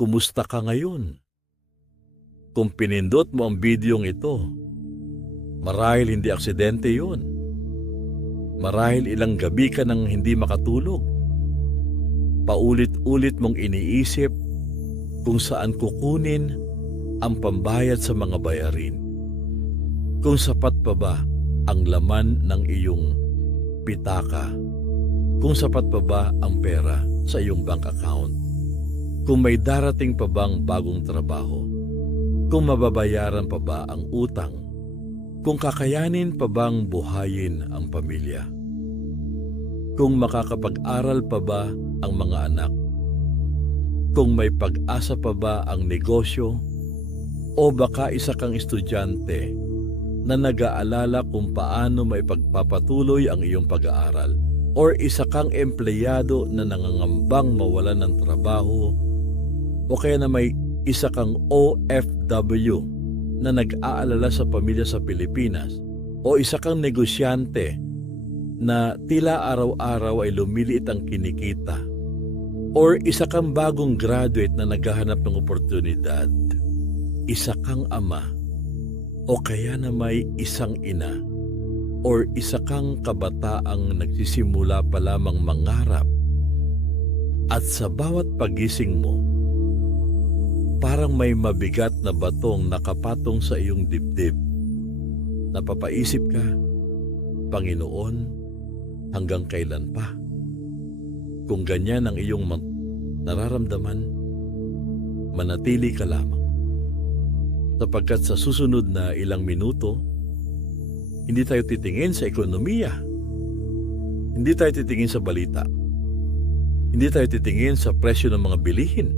Kumusta ka ngayon? Kung pinindot mo ang bidyong ito, marahil hindi aksidente yun. Marahil ilang gabi ka nang hindi makatulog. Paulit-ulit mong iniisip kung saan kukunin ang pambayad sa mga bayarin. Kung sapat pa ba ang laman ng iyong pitaka? Kung sapat pa ba ang pera sa iyong bank account? Kung may darating pa bang bagong trabaho? Kung mababayaran pa ba ang utang? Kung kakayanin pa bang buhayin ang pamilya? Kung makakapag-aral pa ba ang mga anak? Kung may pag-asa pa ba ang negosyo? O baka isa kang estudyante na nag-aalala kung paano maipagpapatuloy ang iyong pag-aaral? Or isa kang empleyado na nangangambang mawalan ng trabaho? O kaya na may isa kang OFW na nag-aalala sa pamilya sa Pilipinas? O isa kang negosyante na tila araw-araw ay lumiliit ang kinikita? Or isa kang bagong graduate na naghahanap ng oportunidad? Isa kang ama o kaya na may isang ina or isa kang kabataang nagsisimula pa lamang mangarap at sa bawat pagising mo, parang may mabigat na batong nakapatong sa iyong dibdib. Napapaisip ka, Panginoon, hanggang kailan pa? Kung ganyan ang iyong nararamdaman, manatili ka lamang. Sapagkat sa susunod na ilang minuto, hindi tayo titingin sa ekonomiya. Hindi tayo titingin sa balita. Hindi tayo titingin sa presyo ng mga bilihin.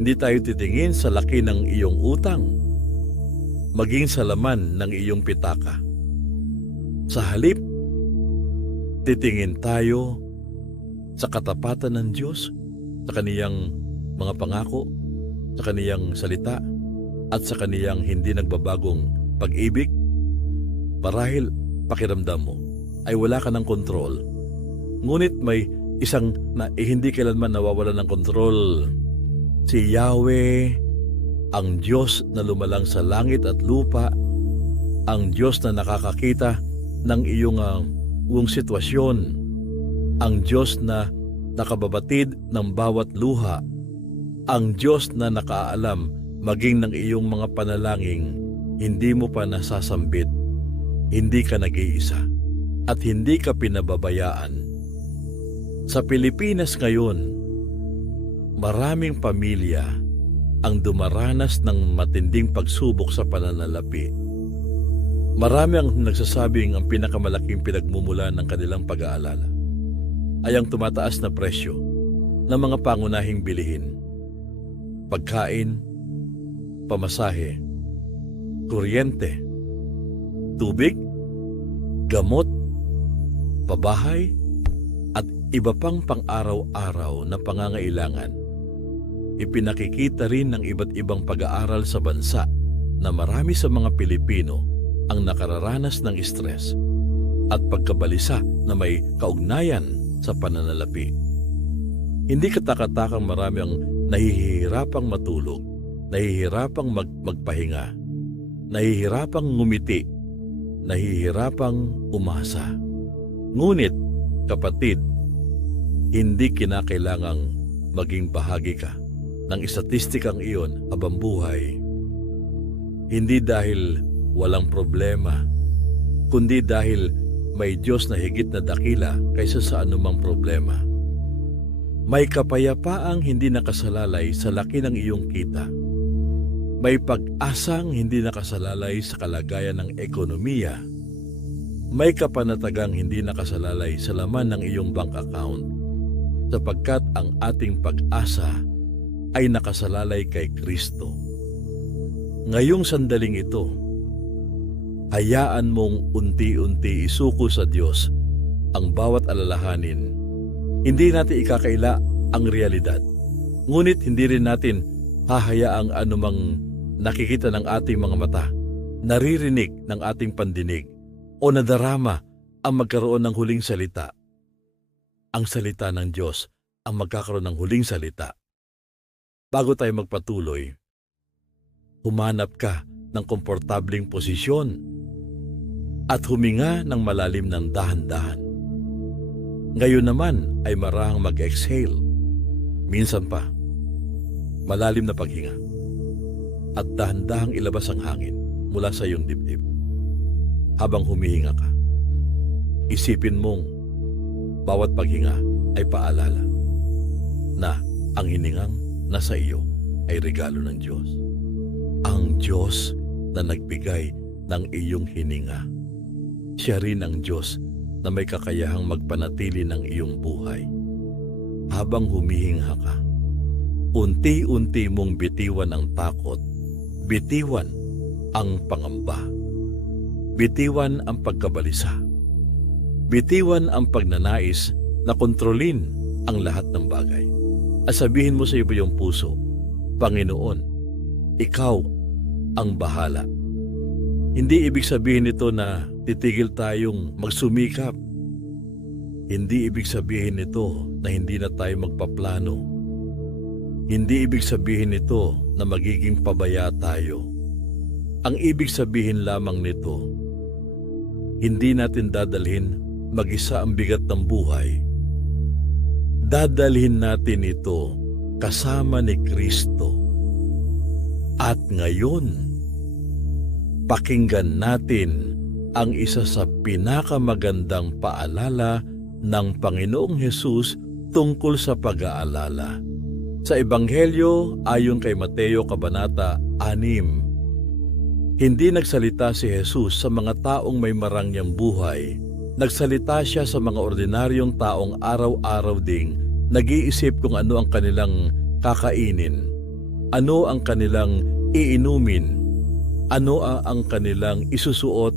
Hindi tayo titingin sa laki ng iyong utang, maging sa laman ng iyong pitaka. Sa halip, titingin tayo sa katapatan ng Diyos, sa kaniyang mga pangako, sa kaniyang salita, at sa kaniyang hindi nagbabagong pag-ibig. Marahil pakiramdam mo ay wala ka ng kontrol. Ngunit may isang na hindi kailanman nawawalan ng kontrol. Si Yahweh, ang Diyos na lumalang sa langit at lupa, ang Diyos na nakakakita ng iyong sitwasyon, ang Diyos na nakababatid ng bawat luha, ang Diyos na nakaalam maging ng iyong mga panalangin, hindi mo pa nasasambit, hindi ka nag-iisa, at hindi ka pinababayaan. Sa Pilipinas ngayon, maraming pamilya ang dumaranas ng matinding pagsubok sa pananalapi. Marami ang nagsasabing ang pinakamalaking pinagmumula ng kanilang pag-aalala ay ang tumataas na presyo ng mga pangunahing bilihin. Pagkain, pamasahe, kuryente, tubig, gamot, pabahay, at iba pang pang-araw-araw na pangangailangan. Ipinakikita rin ng iba't ibang pag-aaral sa bansa na marami sa mga Pilipino ang nakararanas ng stress at pagkabalisa na may kaugnayan sa pananalapi. Hindi katakatakang marami ang nahihirapang matulog, nahihirapang magpahinga, nahihirapang ngumiti, nahihirapang umasa. Ngunit, kapatid, hindi kinakailangang maging bahagi ka ng istatistikang iyon habang buhay. Hindi dahil walang problema, kundi dahil may Diyos na higit na dakila kaysa sa anumang problema. May kapayapaang hindi nakasalalay sa laki ng iyong kita. May pag-asang hindi nakasalalay sa kalagayan ng ekonomiya. May kapanatagang hindi nakasalalay sa laman ng iyong bank account, sapagkat ang ating pag-asa ay nakasalalay kay Kristo. Ngayong sandaling ito, hayaan mong unti-unti isuko sa Diyos ang bawat alalahanin. Hindi natin ikakaila ang realidad, ngunit hindi rin natin hahayaang anumang nakikita ng ating mga mata, naririnig ng ating pandinig, o nadarama ang magkaroon ng huling salita. Ang salita ng Diyos ang magkakaroon ng huling salita. Bago tayo magpatuloy, humanap ka ng komportabling posisyon at huminga ng malalim ng dahan-dahan. Ngayon naman ay marahang mag-exhale. Minsan pa, malalim na paghinga at dahan-dahang ilabas ang hangin mula sa iyong dibdib. Habang humihinga ka, isipin mong bawat paghinga ay paalala na ang hiningang nasa iyo ay regalo ng Diyos. Ang Diyos na nagbigay ng iyong hininga. Siya rin ang Diyos na may kakayahang magpanatili ng iyong buhay. Habang humihinga ka, unti-unti mong bitiwan ang takot, bitiwan ang pangamba, bitiwan ang pagkabalisa, bitiwan ang pagnanais na kontrolin ang lahat ng bagay. At sabihin mo sa iyong puso, Panginoon, Ikaw ang bahala. Hindi ibig sabihin nito na titigil tayong magsumikap. Hindi ibig sabihin nito na hindi na tayo magpaplano. Hindi ibig sabihin nito na magiging pabaya tayo. Ang ibig sabihin lamang nito, hindi natin dadalhin mag-isa ang bigat ng buhay. Dadalhin natin ito kasama ni Kristo. At ngayon, pakinggan natin ang isa sa pinakamagandang paalala ng Panginoong Hesus tungkol sa pag-aalala. Sa Ebanghelyo ayon kay Mateo Kabanata 6, hindi nagsalita si Hesus sa mga taong may marangyang buhay. Nagsalita siya sa mga ordinaryong taong araw-araw ding nag-iisip kung ano ang kanilang kakainin, ano ang kanilang iinumin, ano ang kanilang isusuot.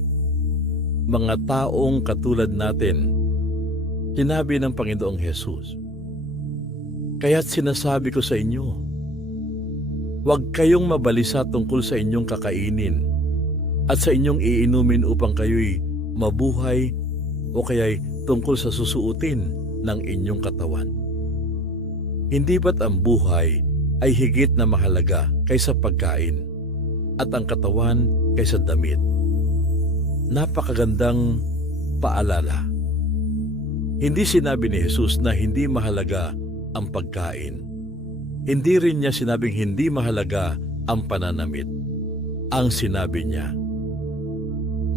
Mga taong katulad natin, sinabi ng Panginoong Hesus. Kaya't sinasabi ko sa inyo, huwag kayong mabalisa tungkol sa inyong kakainin at sa inyong iinumin upang kayo'y mabuhay o kaya'y tungkol sa susuotin ng inyong katawan. Hindi ba't ang buhay ay higit na mahalaga kaysa pagkain at ang katawan kaysa damit? Napakagandang paalala. Hindi sinabi ni Jesus na hindi mahalaga ang pagkain. Hindi rin niya sinabing hindi mahalaga ang pananamit. Ang sinabi niya,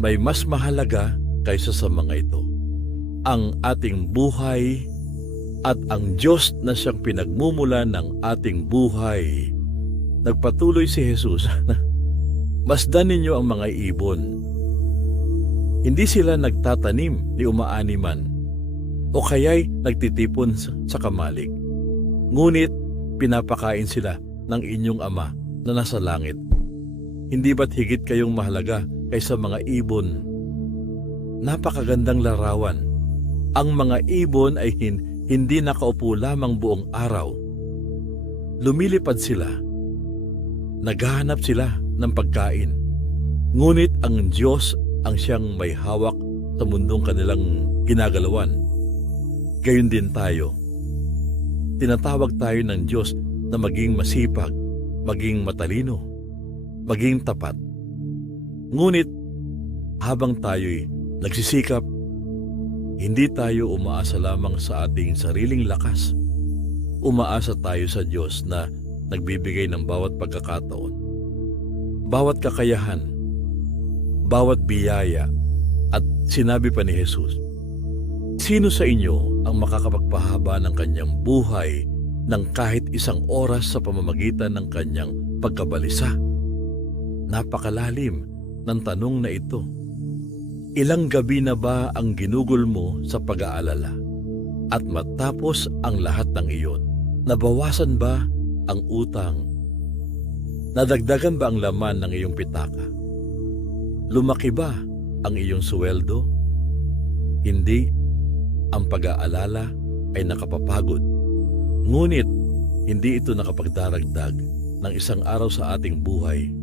may mas mahalaga kaysa sa mga ito. Ang ating buhay at ang Diyos na siyang pinagmumula ng ating buhay. Nagpatuloy si Jesus na masdan ninyo ang mga ibon. Hindi sila nagtatanim ni umaaniman o kaya'y nagtitipon sa kamalig. Ngunit pinapakain sila ng inyong Ama na nasa langit. Hindi ba't higit kayong mahalaga kaysa mga ibon? Napakagandang larawan. Ang mga ibon ay hindi nakaupo lamang buong araw. Lumilipad sila. Naghahanap sila ng pagkain. Ngunit ang Diyos ang siyang may hawak sa mundong kanilang ginagalawan. Gayon din tayo. Tinatawag tayo ng Diyos na maging masipag, maging matalino, maging tapat. Ngunit habang tayo'y nagsisikap, hindi tayo umaasa lamang sa ating sariling lakas. Umaasa tayo sa Diyos na nagbibigay ng bawat pagkakataon, bawat kakayahan, bawat biyaya. At sinabi pa ni Jesus, sino sa inyo ang makakapagpahaba ng kanyang buhay ng kahit isang oras sa pamamagitan ng kanyang pagkabalisa? Napakalalim ng tanong na ito. Ilang gabi na ba ang ginugol mo sa pag-aalala? At matapos ang lahat ng iyon, nabawasan ba ang utang? Nadagdagan ba ang laman ng iyong pitaka? Lumaki ba ang iyong suweldo? Hindi. Ang pag-aalala ay nakapapagod. Ngunit hindi ito nakapagdaragdag ng isang araw sa ating buhay.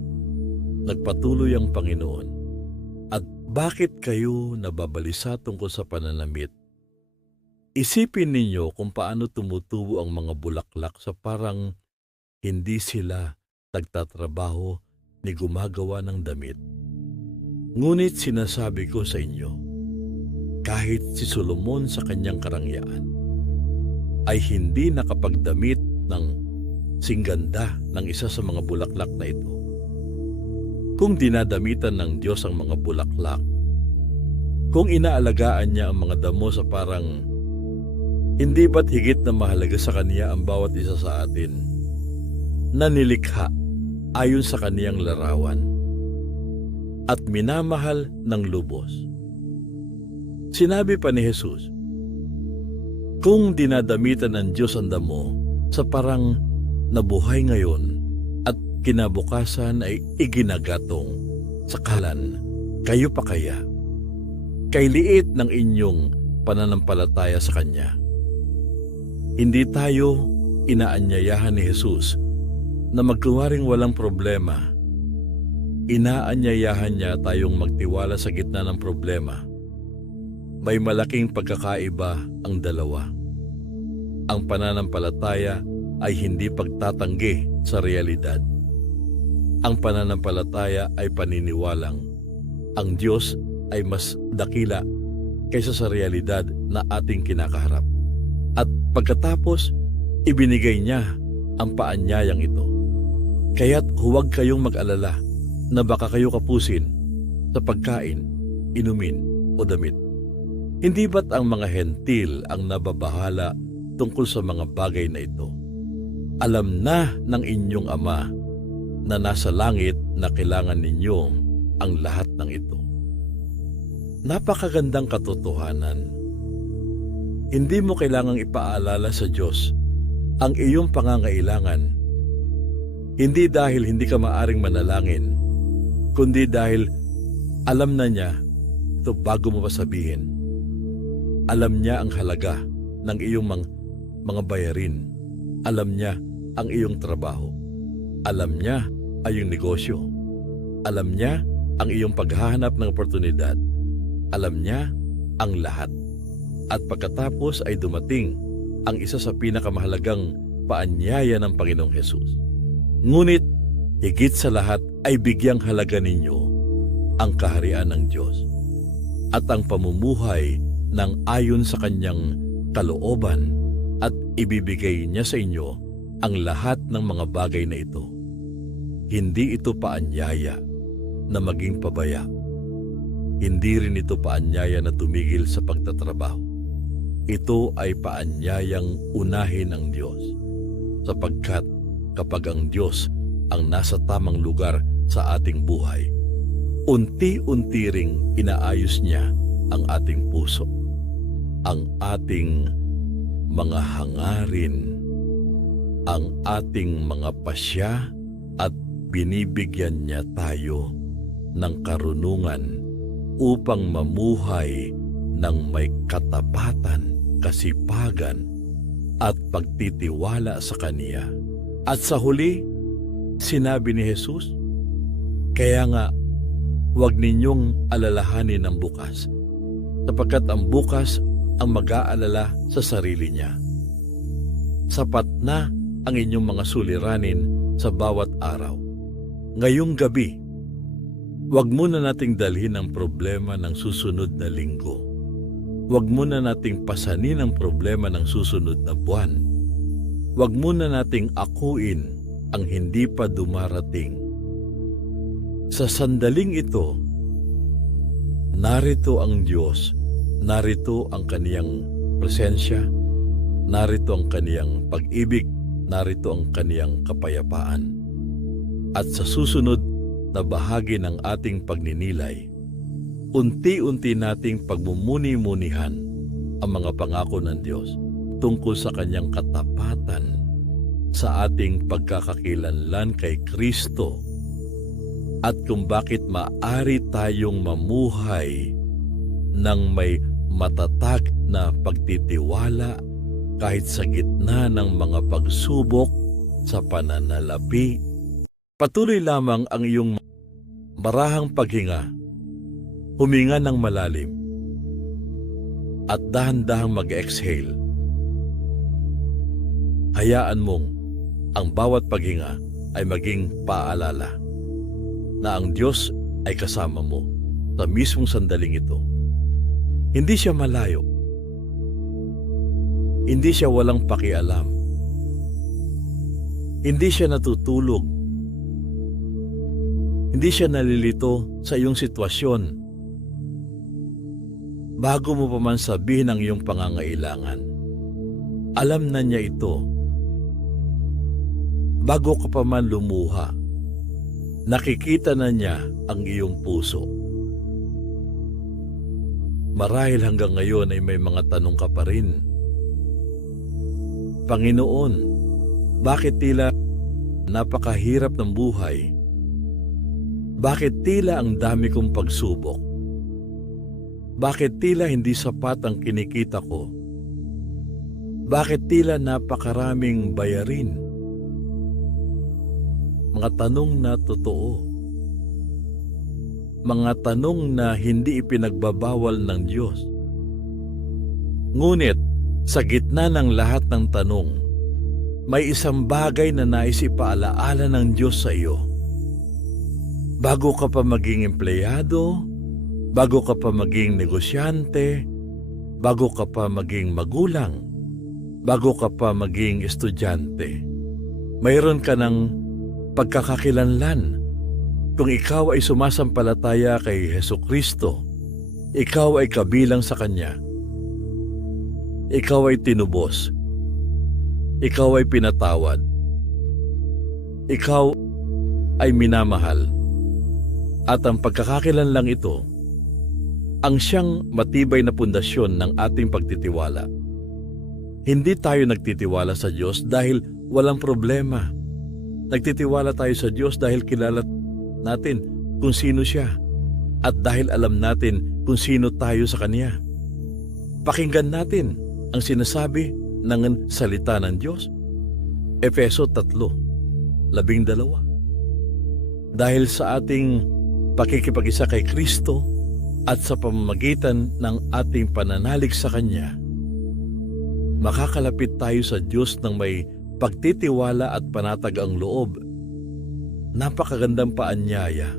Nagpatuloy ang Panginoon. At bakit kayo nababalisa tungkol sa pananamit? Isipin ninyo kung paano tumutubo ang mga bulaklak sa parang Hindi sila nagtatrabaho ni gumagawa ng damit. Ngunit sinasabi ko sa inyo, kahit si Solomon sa kanyang karangyaan ay hindi nakapagdamit ng singganda ng isa sa mga bulaklak na ito. Kung dinadamitan ng Diyos ang mga bulaklak, kung inaalagaan niya ang mga damo sa parang, hindi ba't higit na mahalaga sa Kanya ang bawat isa sa atin na nilikha ayon sa Kaniyang larawan at minamahal ng lubos? Sinabi pa ni Jesus, kung dinadamitan ng Diyos ang damo sa parang nabuhay ngayon at kinabukasan ay iginagatong sa kalan, kayo pa kaya? Kay liit ng inyong pananampalataya sa Kanya. Hindi tayo inaanyayahan ni Jesus na magkunwaring walang problema. Inaanyayahan niya tayong magtiwala sa gitna ng problema. May malaking pagkakaiba ang dalawa. Ang pananampalataya ay hindi pagtatanggi sa realidad. Ang pananampalataya ay paniniwalang ang Diyos ay mas dakila kaysa sa realidad na ating kinakaharap. At pagkatapos, ibinigay niya ang paanyayang ito. Kaya't huwag kayong mag-alala na baka kayo kapusin sa pagkain, inumin o damit. Hindi ba't ang mga hentil ang nababahala tungkol sa mga bagay na ito? Alam na ng inyong Ama na nasa langit na kailangan ninyo ang lahat ng ito. Napakagandang katotohanan. Hindi mo kailangang ipaalala sa Diyos ang iyong pangangailangan. Hindi dahil hindi ka maaring manalangin, kundi dahil alam na niya ito bago mo pa sabihin. Alam niya ang halaga ng iyong mga bayarin. Alam niya ang iyong trabaho. Alam niya ang iyong negosyo. Alam niya ang iyong paghahanap ng oportunidad. Alam niya ang lahat. At pagkatapos ay dumating ang isa sa pinakamahalagang paanyaya ng Panginoong Hesus. Ngunit higit sa lahat ay bigyang halaga ninyo ang kaharian ng Diyos at ang pamumuhay ng ayon sa Kanyang kalooban, at ibibigay niya sa inyo ang lahat ng mga bagay na ito. Hindi ito paanyaya na maging pabaya. Hindi rin ito paanyaya na tumigil sa pagtatrabaho. Ito ay paanyayang unahin ang Diyos, sapagkat kapag ang Diyos ang nasa tamang lugar sa ating buhay, unti-unti ring inaayos niya ang ating puso, ang ating mga hangarin, ang ating mga pasya, at binibigyan niya tayo ng karunungan upang mamuhay ng may katapatan, kasipagan, at pagtitiwala sa Kanya. At sa huli, sinabi ni Jesus, kaya nga, huwag ninyong alalahanin ang bukas, sapagkat ang bukas ang mag-aalala sa sarili niya. Sapat na ang inyong mga suliranin sa bawat araw. Ngayong gabi, huwag muna nating dalhin ang problema ng susunod na linggo. Huwag muna nating pasanin ang problema ng susunod na buwan. Huwag muna nating akuin ang hindi pa dumarating. Sa sandaling ito, narito ang Diyos, narito ang Kaniyang presensya, narito ang Kaniyang pag-ibig, narito ang Kaniyang kapayapaan. At sa susunod na bahagi ng ating pagninilay, unti-unti nating pagmumuni-munihan ang mga pangako ng Diyos tungkol sa Kanyang katapatan sa ating pagkakakilanlan kay Kristo, at kung bakit maaari tayong mamuhay ng may matatag na pagtitiwala kahit sa gitna ng mga pagsubok sa pananalapi. Patuloy lamang ang iyong marahang paghinga, huminga ng malalim, at dahan-dahang mag-exhale. Hayaan mong ang bawat paghinga ay maging paalala na ang Diyos ay kasama mo sa mismong sandaling ito. Hindi siya malayo. Hindi siya walang pakialam. Hindi siya natutulog. Hindi siya nalilito sa iyong sitwasyon. Bago mo pa man sabihin ang iyong pangangailangan, alam na niya ito. Bago ka pa man lumuha, nakikita na niya ang iyong puso. Marahil hanggang ngayon ay may mga tanong ka pa rin. Panginoon, bakit tila napakahirap ng buhay? Bakit tila ang dami kong pagsubok? Bakit tila hindi sapat ang kinikita ko? Bakit tila napakaraming bayarin? Mga tanong na totoo. Mga tanong na hindi ipinagbabawal ng Diyos. Ngunit, sa gitna ng lahat ng tanong, may isang bagay na nais ipaalaala ng Diyos sa iyo. Bago ka pa maging empleyado, bago ka pa maging negosyante, bago ka pa maging magulang, bago ka pa maging estudyante, mayroon ka ng pagkakakilanlan. Kung ikaw ay sumasampalataya kay Hesukristo, ikaw ay kabilang sa Kanya. Ikaw ay tinubos. Ikaw ay pinatawad. Ikaw ay minamahal. At ang pagkakakilanlang ito, ang siyang matibay na pundasyon ng ating pagtitiwala. Hindi tayo nagtitiwala sa Diyos dahil walang problema. Nagtitiwala tayo sa Diyos dahil kilala natin kung sino siya at dahil alam natin kung sino tayo sa Kanya. Pakinggan natin ang sinasabi ng salita ng Diyos. Efeso 3:12. Dahil sa ating pakikipag-isa kay Kristo at sa pamamagitan ng ating pananalig sa Kanya, makakalapit tayo sa Diyos ng may pagtitiwala at panatag ang loob. Napakagandang paanyaya.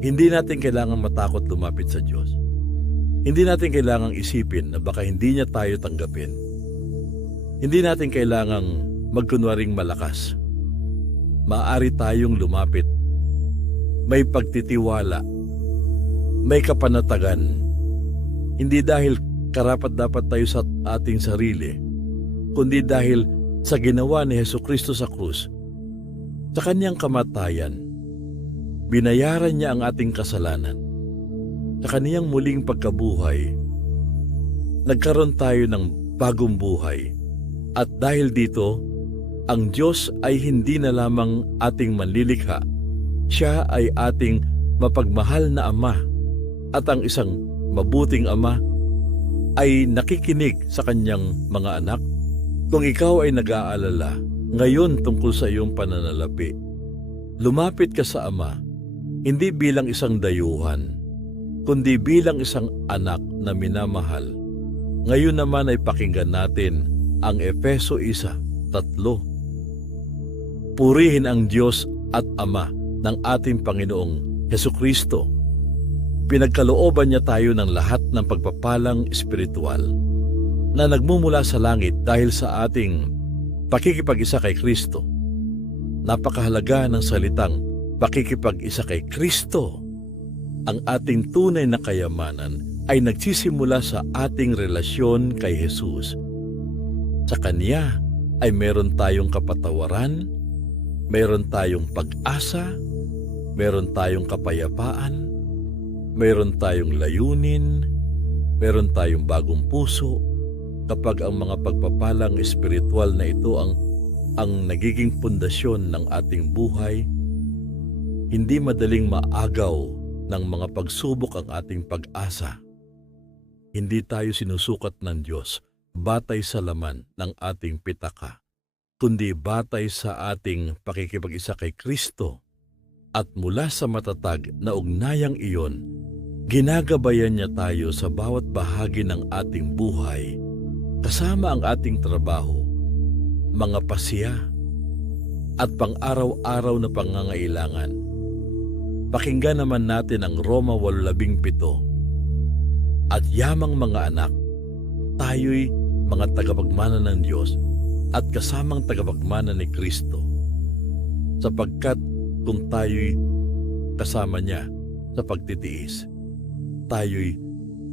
Hindi natin kailangang matakot lumapit sa Diyos. Hindi natin kailangang isipin na baka hindi niya tayo tanggapin. Hindi natin kailangang magkunwaring malakas. Maaari tayong lumapit. May pagtitiwala. May kapanatagan. Hindi dahil karapat-dapat tayo sa ating sarili, kundi dahil sa ginawa ni Hesukristo sa krus. Sa Kanyang kamatayan, binayaran niya ang ating kasalanan. Sa Kaniyang muling pagkabuhay, nagkaroon tayo ng bagong buhay. At dahil dito, ang Diyos ay hindi na lamang ating manlilikha. Siya ay ating mapagmahal na Ama. At ang isang mabuting Ama ay nakikinig sa Kanyang mga anak. Kung ikaw ay nag-aalala ngayon tungkol sa iyong pananalapi, lumapit ka sa Ama, hindi bilang isang dayuhan, kundi bilang isang anak na minamahal. Ngayon naman ay pakinggan natin ang Efeso 1:3. Purihin ang Diyos at Ama ng ating Panginoong Hesukristo. Pinagkalooban niya tayo ng lahat ng pagpapalang espiritual na nagmumula sa langit dahil sa ating pakikipag-isa kay Kristo. Napakahalaga ng salitang pakikipag-isa kay Kristo. Ang ating tunay na kayamanan ay nagsisimula sa ating relasyon kay Jesus. Sa Kanya ay meron tayong kapatawaran, meron tayong pag-asa, meron tayong kapayapaan, meron tayong layunin, meron tayong bagong puso. Kapag ang mga pagpapalang espiritual na ito ang nagiging pundasyon ng ating buhay, hindi madaling maagaw ng mga pagsubok ang ating pag-asa. Hindi tayo sinusukat ng Diyos batay sa laman ng ating pitaka, kundi batay sa ating pakikipag-isa kay Kristo. At mula sa matatag na ugnayang iyon, ginagabayan niya tayo sa bawat bahagi ng ating buhay, kasama ang ating trabaho, mga pasya, at pang-araw-araw na pangangailangan. Pakinggan naman natin ang Roma 8:17. At yamang mga anak, tayo'y mga tagapagmana ng Diyos at kasamang tagapagmana ni Kristo. Sapagkat kung tayo'y kasama niya sa pagtitiis, tayo'y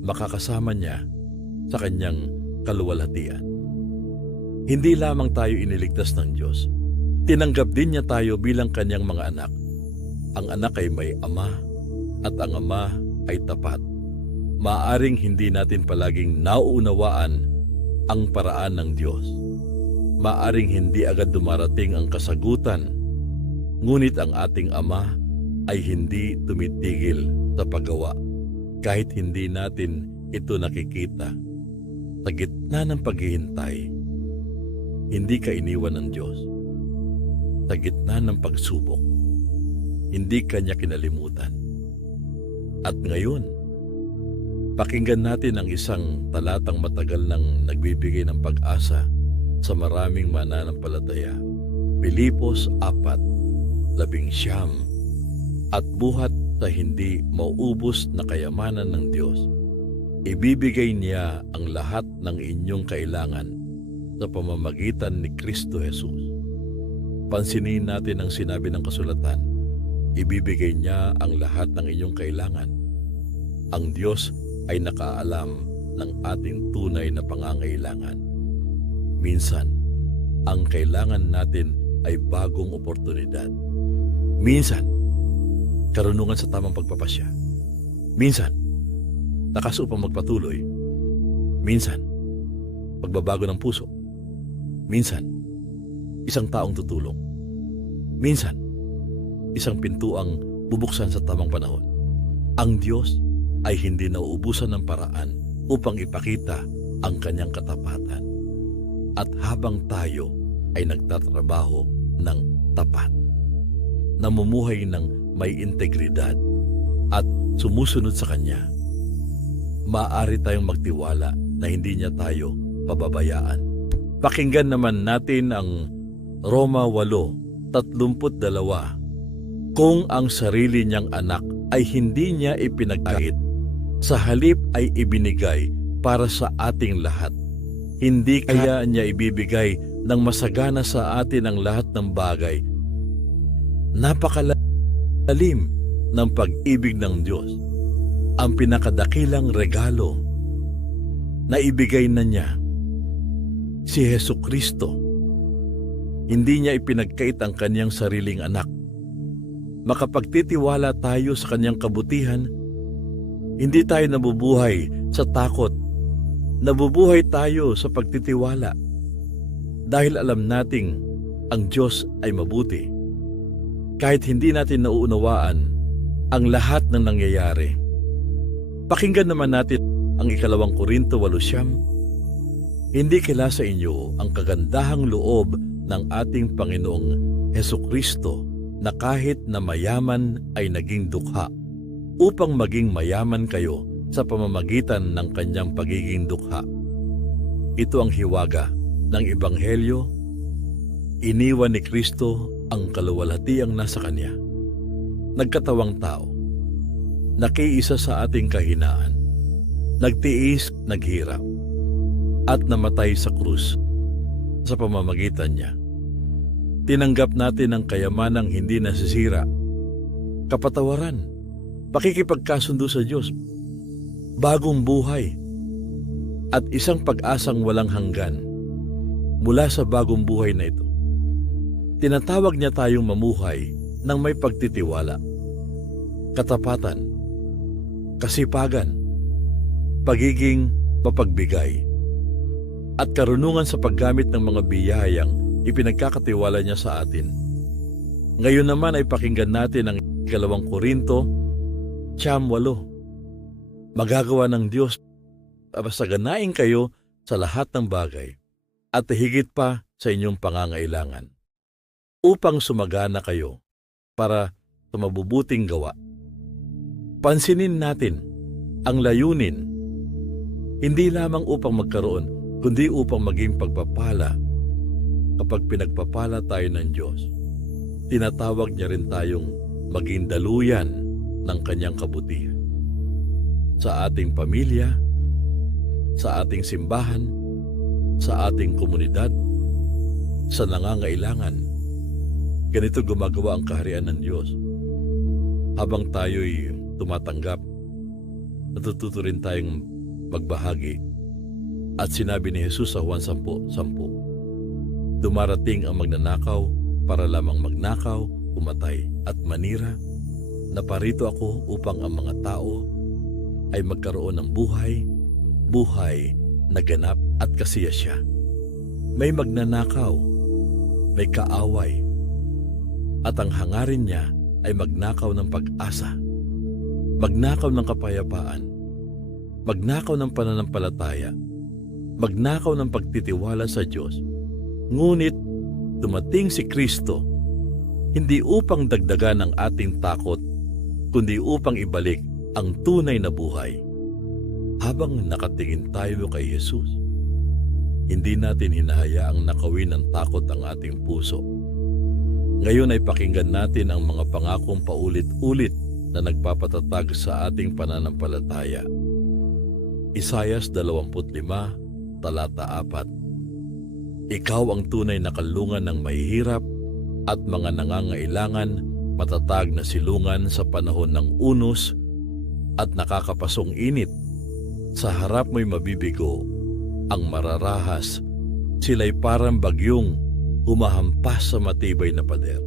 makakasama niya sa kanyang kaluwalhatian. Hindi lamang tayo iniligtas ng Diyos, tinanggap din niya tayo bilang kanyang mga anak. Ang anak ay may ama at ang ama ay tapat. Maaring hindi natin palaging nauunawaan ang paraan ng Diyos. Maaring hindi agad dumarating ang kasagutan, ngunit ang ating Ama ay hindi tumitigil sa paggawa kahit hindi natin ito nakikita. Sa gitna ng paghihintay, hindi ka iniwan ng Diyos. Sa gitna ng pagsubok, hindi ka niya kinalimutan. At ngayon, pakinggan natin ang isang talatang matagal nang nagbibigay ng pag-asa sa maraming mananampalataya. Pilipos 4:19. At buhat sa hindi mauubos na kayamanan ng Diyos, ibibigay niya ang lahat ng inyong kailangan sa pamamagitan ni Kristo Jesus. Pansinin natin ang sinabi ng kasulatan, ibibigay niya ang lahat ng inyong kailangan. Ang Diyos ay nakaalam ng ating tunay na pangangailangan. Minsan, ang kailangan natin ay bagong oportunidad. Minsan, karunungan sa tamang pagpapasya. Minsan, lakas upang magpatuloy. Minsan, pagbabago ng puso. Minsan, isang taong tutulong. Minsan, isang pintuang bubuksan sa tamang panahon. Ang Diyos ay hindi nauubusan ng paraan upang ipakita ang kanyang katapatan. At habang tayo ay nagtatrabaho ng tapat, namumuhay ng may integridad at sumusunod sa Kanya, maaari tayong magtiwala na hindi niya tayo pababayaan. Pakinggan naman natin ang Roma 8:32. Kung ang sarili niyang anak ay hindi niya ipinagkait, sa halip ay ibinigay para sa ating lahat, hindi kaya niya ibibigay ng masagana sa atin ang lahat ng bagay? Napakalalim ng pag-ibig ng Diyos, ang pinakadakilang regalo na ibigay na niya, si Hesukristo. Hindi niya ipinagkait ang kanyang sariling anak. Makapagtitiwala tayo sa kanyang kabutihan, hindi tayo nabubuhay sa takot. Nabubuhay tayo sa pagtitiwala dahil alam nating ang Diyos ay mabuti. Kahit hindi natin nauunawaan ang lahat ng nangyayari. Pakinggan naman natin ang 2 Korinto 8:9. Hindi kilala sa inyo ang kagandahang loob ng ating Panginoong Hesukristo na kahit na mayaman ay naging dukha upang maging mayaman kayo sa pamamagitan ng kanyang pagiging dukha. Ito ang hiwaga ng Ebanghelyo. Iniwan ni Kristo ang kaluwalhatiang nasa Kanya. Nagkatawang tao, nakiisa sa ating kahinaan, nagtiis, naghirap, at namatay sa krus sa pamamagitan niya. Tinanggap natin ang kayamanang hindi nasisira, kapatawaran, pakikipagkasundo sa Diyos, bagong buhay, at isang pag-asang walang hanggan mula sa bagong buhay na ito. Tinatawag niya tayong mamuhay ng may pagtitiwala, katapatan, kasipagan, pagiging mapagbigay, at karunungan sa paggamit ng mga biyayang ipinagkakatiwala niya sa atin. Ngayon naman ay pakinggan natin ang 2 Korinto 8. Magagawa ng Diyos pasaganain kayo sa lahat ng bagay at higit pa sa inyong pangangailangan, upang sumagana kayo para sa mabubuting gawa. Pansinin natin ang layunin, hindi lamang upang magkaroon, kundi upang maging pagpapala kapag pinagpapala tayo ng Diyos. tinatawag niya rin tayong maging daluyan ng kanyang kabutihan. Sa ating pamilya, sa ating simbahan, sa ating komunidad, sa nangangailangan, ganito gumagawa ang kaharian ng Diyos. Habang tayo'y tumatanggap, natututo rin tayong magbahagi. At sinabi ni Jesus sa Juan 10:10, dumarating ang magnanakaw para lamang magnakaw, pumatay at manira. Naparito ako upang ang mga tao ay magkaroon ng buhay na ganap at kasiyasya. May magnanakaw, may kaaway, at ang hangarin niya ay magnakaw ng pag-asa, magnakaw ng kapayapaan, magnakaw ng pananampalataya, magnakaw ng pagtitiwala sa Diyos. Ngunit dumating si Kristo hindi upang dagdagan ang ating takot, kundi upang ibalik ang tunay na buhay. Habang nakatingin tayo kay Jesus, hindi natin hinahayaang nakawin ng takot ang ating puso. Ngayon ay pakinggan natin ang mga pangakong paulit-ulit na nagpapatatag sa ating pananampalataya. Isayas 25, talata 4. Ikaw ang tunay na kanlungan ng mahihirap at mga nangangailangan, matatag na silungan sa panahon ng unos at nakakapasong init. Sa harap mo'y mabibigo ang mararahas, sila'y parang bagyong humahampas sa matibay na pader.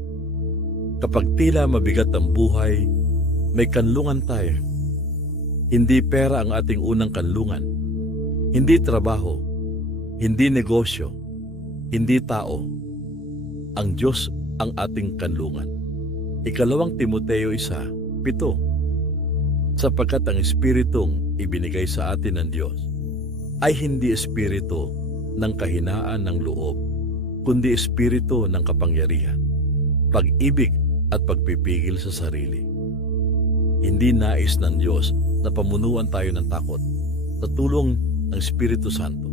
Kapag tila mabigat ang buhay, may kanlungan tayo. Hindi pera ang ating unang kanlungan, hindi trabaho, hindi negosyo, hindi tao. Ang Diyos ang ating kanlungan. Ikalawang Timoteo 1:7. Sapagkat ang espiritong ibinigay sa atin ng Diyos ay hindi espiritu ng kahinaan ng loob, kundi espiritu ng kapangyarihan, pag-ibig at pagpipigil sa sarili. Hindi nais ng Diyos na pamunuan tayo ng takot. Sa tulong ng Espiritu Santo,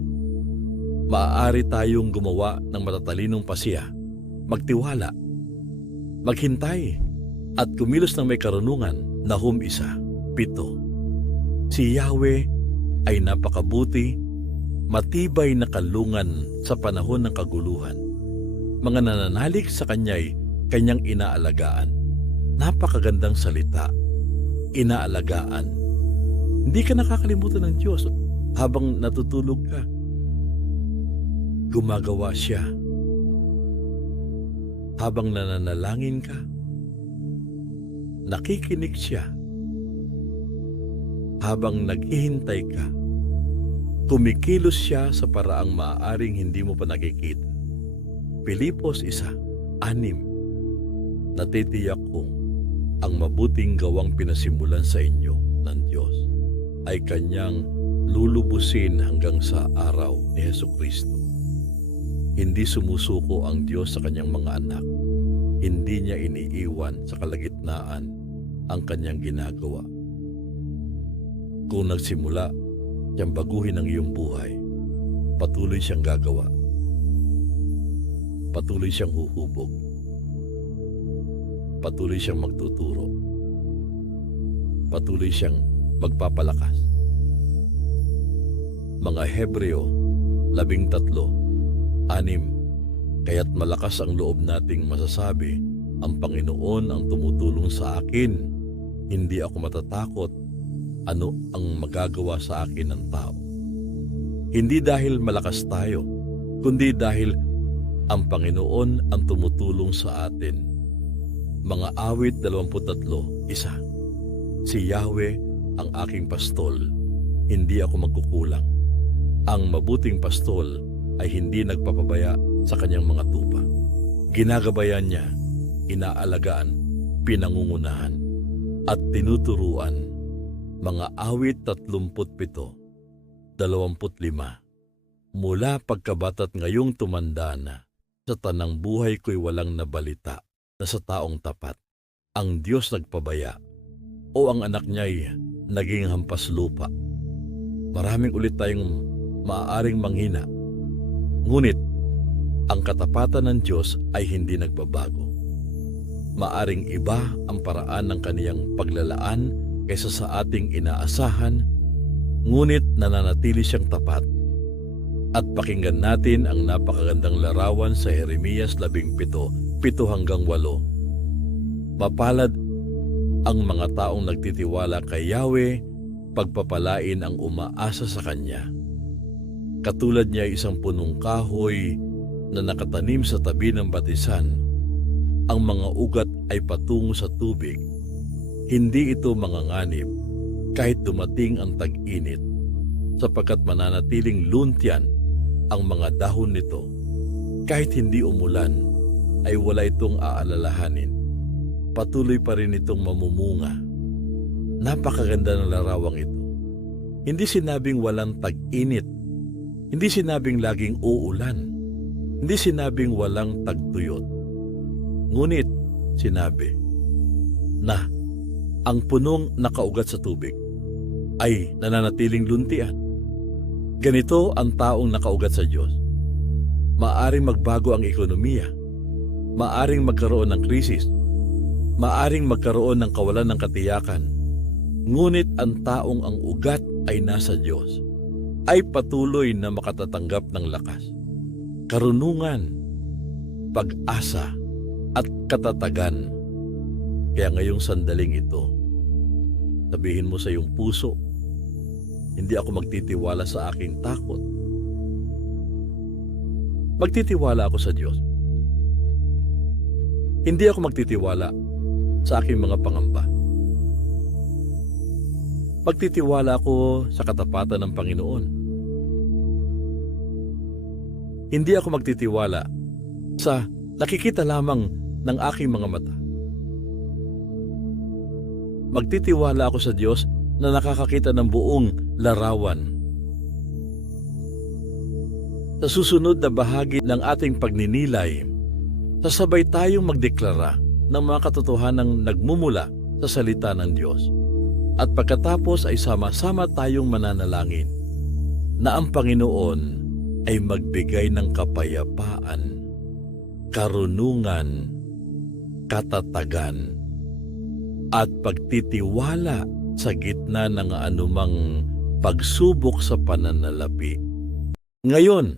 maaari tayong gumawa ng matatalinong pasiya, magtiwala, maghintay, at kumilos ng may karunungan. Nahum 1:7. Si Yahweh ay napakabuti, matibay na kanlungan sa panahon ng kaguluhan. Mga nananalig sa Kanya'y Kanyang inaalagaan. Napakagandang salita, inaalagaan. Hindi ka nakakalimutan ng Diyos habang natutulog ka. Gumagawa siya. Habang nananalangin ka, nakikinig siya. Habang naghihintay ka, kumikilos siya sa paraang maaaring hindi mo pa nakikita. Pilipos 1:6. Natitiyak kong ang mabuting gawang pinasimulan sa inyo ng Diyos ay Kanyang lulubusin hanggang sa araw ni Jesucristo. Hindi sumusuko ang Diyos sa Kanyang mga anak. Hindi niya iniiwan sa kalagitnaan ang Kanyang ginagawa. Kung nagsimula siyang baguhin ang iyong buhay, patuloy siyang gagawa. Patuloy siyang huhubog. Patuloy siyang magtuturo. Patuloy siyang magpapalakas. Mga Hebreo 13:6. Kaya't malakas ang loob nating masasabi, ang Panginoon ang tumutulong sa akin. Hindi ako matatakot ano ang magagawa sa akin ng tao. Hindi dahil malakas tayo, kundi dahil ang Panginoon ang tumutulong sa atin. Mga Awit 23:1. Si Yahweh ang aking pastol, hindi ako magkukulang. Ang mabuting pastol ay hindi nagpapabaya sa kanyang mga tupa. Ginagabayan niya, inaalagaan, pinangungunahan, at tinuturuan. Mga Awit 37:25. Mula pagkabatat ngayong tumanda na, sa tanang buhay ko'y walang nabalita na sa taong tapat ang Diyos nagpabaya o ang anak niya'y naging hampas lupa. Maraming ulit tayong maaaring manghina. Ngunit ang katapatan ng Diyos ay hindi nagbabago. Maaring iba ang paraan ng kaniyang paglalaan kaysa sa ating inaasahan, ngunit nananatili siyang tapat. At pakinggan natin ang napakagandang larawan sa Jeremias 17:7-8. Mapalad ang mga taong nagtitiwala kay Yahweh, pagpapalain ang umaasa sa Kanya. Katulad niya isang punong kahoy na nakatanim sa tabi ng batisan, ang mga ugat ay patungo sa tubig. Hindi ito manganganib kahit dumating ang tag-init, sapagkat mananatiling luntyan ang mga dahon nito. Kahit hindi umulan, ay wala itong aalalahanin. Patuloy pa rin itong mamumunga. Napakaganda ng larawang ito. Hindi sinabing walang tag-init. Hindi sinabing laging uulan. Hindi sinabing walang tagtuyot. Ngunit sinabi na ang punong nakaugat sa tubig ay nananatiling luntian. Ganito ang taong nakaugat sa Diyos. Maaring magbago ang ekonomiya. Maaring magkaroon ng krisis. Maaring magkaroon ng kawalan ng katiyakan. Ngunit ang taong ang ugat ay nasa Diyos ay patuloy na makatatanggap ng lakas, karunungan, pag-asa, at katatagan. Kaya ngayong sandaling ito, sabihin mo sa iyong puso, hindi ako magtitiwala sa aking takot. Magtitiwala ako sa Diyos. Hindi ako magtitiwala sa aking mga pangamba. Magtitiwala ako sa katapatan ng Panginoon. Hindi ako magtitiwala sa nakikita lamang ng aking mga mata. Magtitiwala ako sa Diyos na nakakakita ng buong larawan. Sa susunod na bahagi ng ating pagninilay, sasabay tayong magdeklara ng mga katotohanang nagmumula sa salita ng Diyos. At pagkatapos ay sama-sama tayong mananalangin na ang Panginoon ay magbigay ng kapayapaan, karunungan, katatagan, at pagtitiwala sa gitna ng anumang pagsubok sa pananalapi. Ngayon,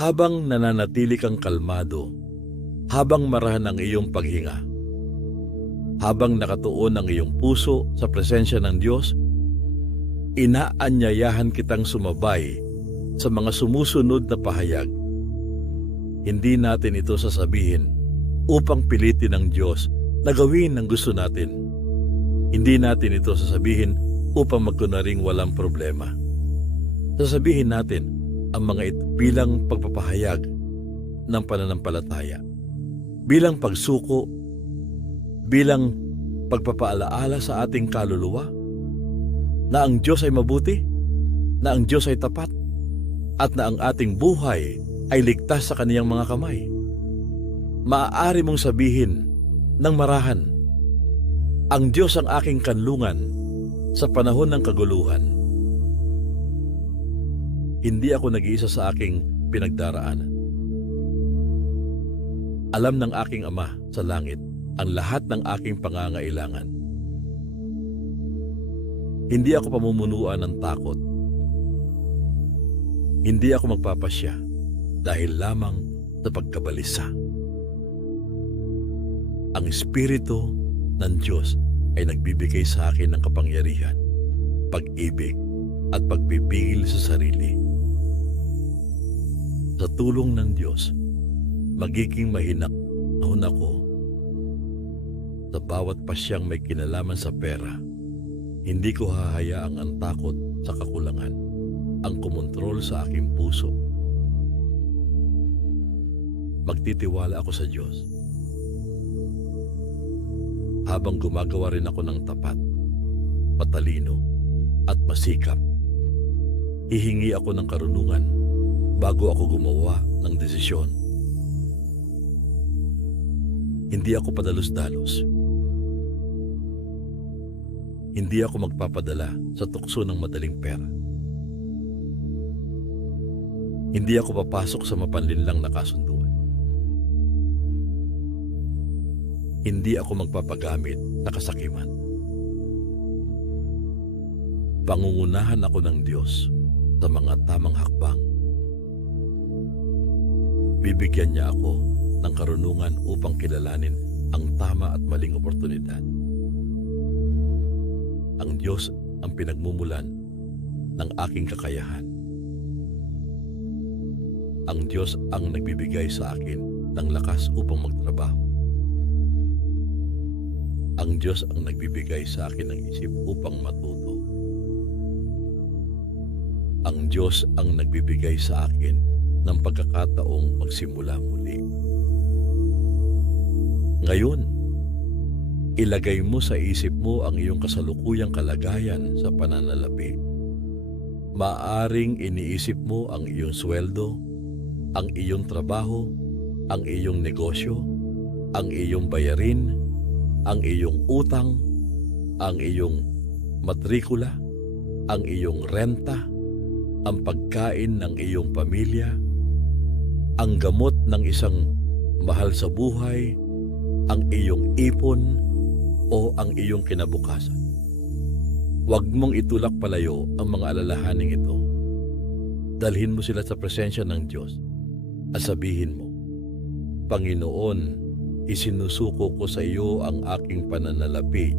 habang nananatili kang kalmado, habang marahan ang iyong paghinga, habang nakatuon ang iyong puso sa presensya ng Diyos, inaanyayahan kitang sumabay sa mga sumusunod na pahayag. Hindi natin ito sasabihin upang pilitin ng Diyos na gawin ang gusto natin. Hindi natin ito sasabihin upang magkunaring walang problema. Sasabihin natin ang mga ito bilang pagpapahayag ng pananampalataya, bilang pagsuko, bilang pagpapaalaala sa ating kaluluwa na ang Diyos ay mabuti, na ang Diyos ay tapat, at na ang ating buhay ay ligtas sa kaniyang mga kamay. Maaari mong sabihin ng marahan, ang Diyos ang aking kanlungan sa panahon ng kaguluhan. Hindi ako nag-iisa sa aking pinagdaraanan. Alam ng aking Ama sa langit ang lahat ng aking pangangailangan. Hindi ako pamumunuan ng takot. Hindi ako magpapasya dahil lamang sa pagkabalisa. Ang Espiritu ng Diyos ay nagbibigay sa akin ng kapangyarihan, pag-ibig at pagpipigil sa sarili. Sa tulong ng Diyos, magiging mahinahon ako. Sa bawat pasyang may kinalaman sa pera, hindi ko hahayaang ang takot sa kakulangan ang kumontrol sa aking puso. Magtitiwala ako sa Diyos. Habang gumagawa rin ako ng tapat, matalino at masikap, hihingi ako ng karunungan bago ako gumawa ng desisyon. Hindi ako padalos-dalos. Hindi ako magpapadala sa tukso ng madaling pera. Hindi ako papasok sa mapanlinlang na kasunduan. Hindi ako magpapagamit sa kasakiman. Pangungunahan ako ng Diyos sa mga tamang hakbang. Bibigyan niya ako ng karunungan upang kilalanin ang tama at maling oportunidad. Ang Diyos ang pinagmumulan ng aking kakayahan. Ang Diyos ang nagbibigay sa akin ng lakas upang magtrabaho. Ang Diyos ang nagbibigay sa akin ng isip upang matuto. Ang Diyos ang nagbibigay sa akin ng pagkakataong magsimula muli. Ngayon, ilagay mo sa isip mo ang iyong kasalukuyang kalagayan sa pananalapi. Maaring iniisip mo ang iyong sweldo, ang iyong trabaho, ang iyong negosyo, ang iyong bayarin, ang iyong utang, ang iyong matrikula, ang iyong renta, ang pagkain ng iyong pamilya, ang gamot ng isang mahal sa buhay, ang iyong ipon, o ang iyong kinabukasan. Huwag mong itulak palayo ang mga alalahaning ito. Dalhin mo sila sa presensya ng Diyos at sabihin mo, Panginoon, isinusuko ko sa iyo ang aking pananalapi.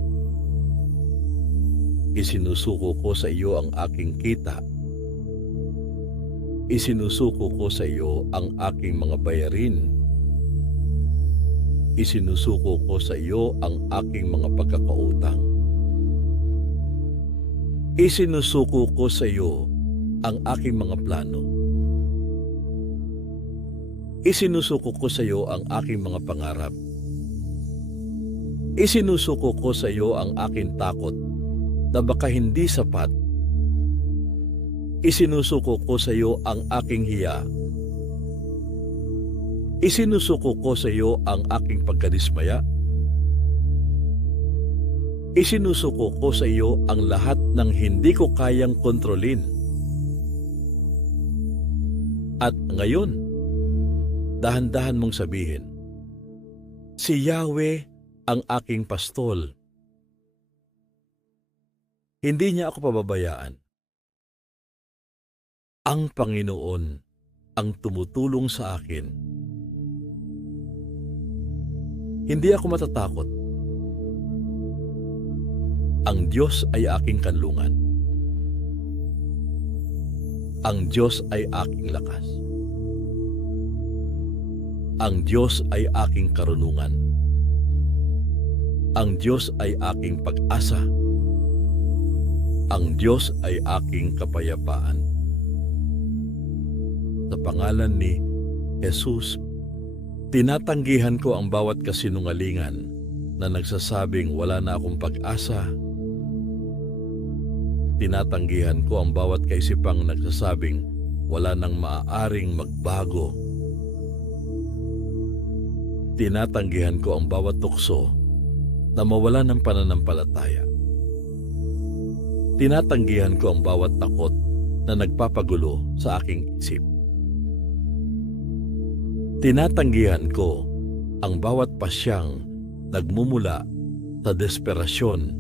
Isinusuko ko sa iyo ang aking kita. Isinusuko ko sa iyo ang aking mga bayarin. Isinusuko ko sa iyo ang aking mga pagkakautang. Isinusuko ko sa iyo ang aking mga plano. Isinusuko ko sa iyo ang aking mga pangarap. Isinusuko ko sa iyo ang aking takot na baka hindi sapat. Isinusuko ko sa iyo ang aking hiya. Isinusuko ko sa iyo ang aking pagkadismaya. Isinusuko ko sa iyo ang lahat ng hindi ko kayang kontrolin. At ngayon, dahan-dahan mong sabihin, si Yahweh ang aking pastol. Hindi niya ako pababayaan. Ang Panginoon ang tumutulong sa akin. Hindi ako matatakot. Ang Diyos ay aking kanlungan. Ang Diyos ay aking lakas. Ang Diyos ay aking karunungan. Ang Diyos ay aking pag-asa. Ang Diyos ay aking kapayapaan. Sa pangalan ni Jesus, tinatanggihan ko ang bawat kasinungalingan na nagsasabing wala na akong pag-asa. Tinatanggihan ko ang bawat kaisipang nagsasabing wala nang maaaring magbago. Tinatanggihan ko ang bawat tukso na mawala ng pananampalataya. Tinatanggihan ko ang bawat takot na nagpapagulo sa aking isip. Tinatanggihan ko ang bawat pasyang nagmumula sa desperasyon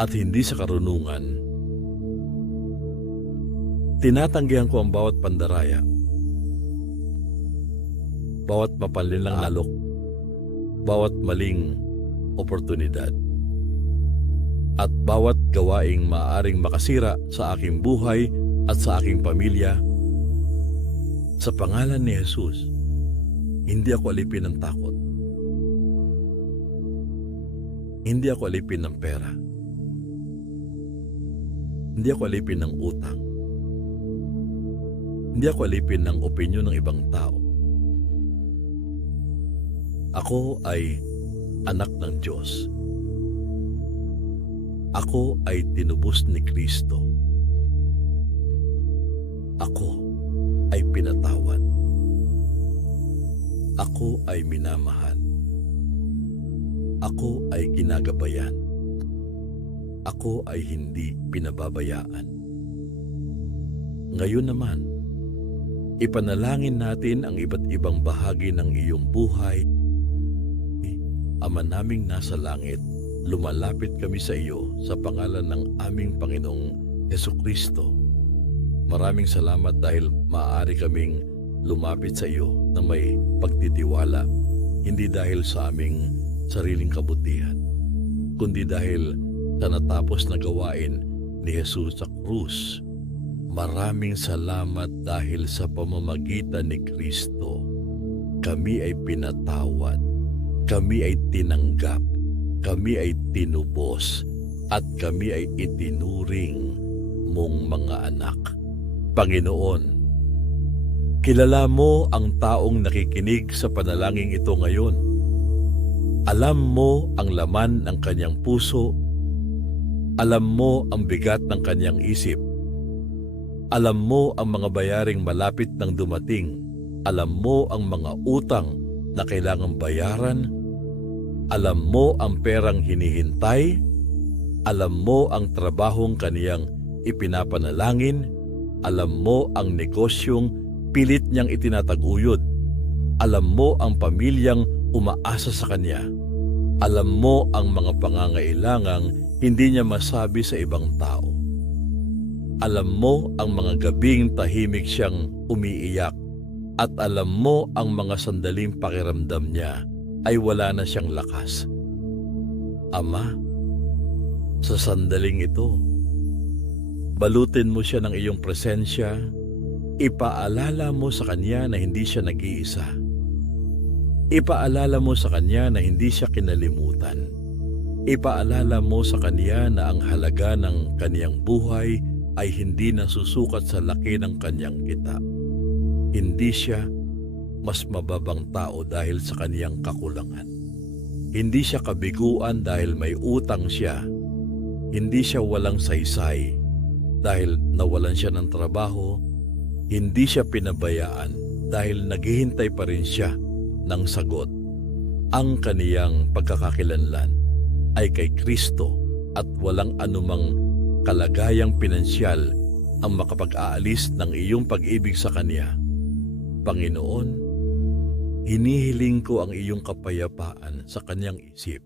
at hindi sa karunungan. Tinatanggihan ko ang bawat pandaraya, bawat mapanlinlang alok, bawat maling oportunidad, at bawat gawaing maaaring makasira sa aking buhay at sa aking pamilya. Sa pangalan ni Jesus, hindi ako alipin ng takot. Hindi ako alipin ng pera. Hindi ako alipin ng utang. Hindi ako alipin ng opinyon ng ibang tao. Ako ay anak ng Diyos. Ako ay tinubos ni Kristo. Ako ay pinatawad. Ako ay minamahal. Ako ay ginagabayan. Ako ay hindi pinababayaan. Ngayon naman, ipanalangin natin ang iba't ibang bahagi ng iyong buhay Ama naming nasa langit, lumalapit kami sa iyo sa pangalan ng aming Panginoong Hesukristo. Maraming salamat dahil maaari kaming lumapit sa iyo na may pagtitiwala, hindi dahil sa aming sariling kabutihan, kundi dahil sa natapos na gawain ni Jesus sa krus. Maraming salamat dahil sa pamamagitan ni Kristo, kami ay pinatawad, kami ay tinanggap, kami ay tinubos, at kami ay itinuring mong mga anak. Panginoon, kilala mo ang taong nakikinig sa panalangin ito ngayon. Alam mo ang laman ng kanyang puso. Alam mo ang bigat ng kanyang isip. Alam mo ang mga bayaring malapit nang dumating. Alam mo ang mga utang na kailangang bayaran. Alam mo ang perang hinihintay. Alam mo ang trabahong kaniyang ipinapanalangin. Alam mo ang negosyong pilit niyang itinataguyod. Alam mo ang pamilyang umaasa sa kanya. Alam mo ang mga pangangailangang hindi niya masabi sa ibang tao. Alam mo ang mga gabing tahimik siyang umiiyak, at alam mo ang mga sandaling pakiramdam niya ay wala na siyang lakas. Ama, sa sandaling ito, balutin mo siya ng iyong presensya, ipaalala mo sa kanya na hindi siya nag-iisa. Ipaalala mo sa kanya na hindi siya kinalimutan. Ipaalala mo sa kanya na ang halaga ng kaniyang buhay ay hindi nasusukat sa laki ng kanyang kita. Hindi siya mas mababang tao dahil sa kaniyang kakulangan. Hindi siya kabiguan dahil may utang siya. Hindi siya walang saysay dahil nawalan siya ng trabaho. Hindi siya pinabayaan dahil naghihintay pa rin siya ng sagot. Ang kaniyang pagkakakilanlan ay kay Kristo at walang anumang kalagayang pinansyal ang makapag-aalis ng iyong pag-ibig sa Kanya. Panginoon, hinihiling ko ang iyong kapayapaan sa kanyang isip.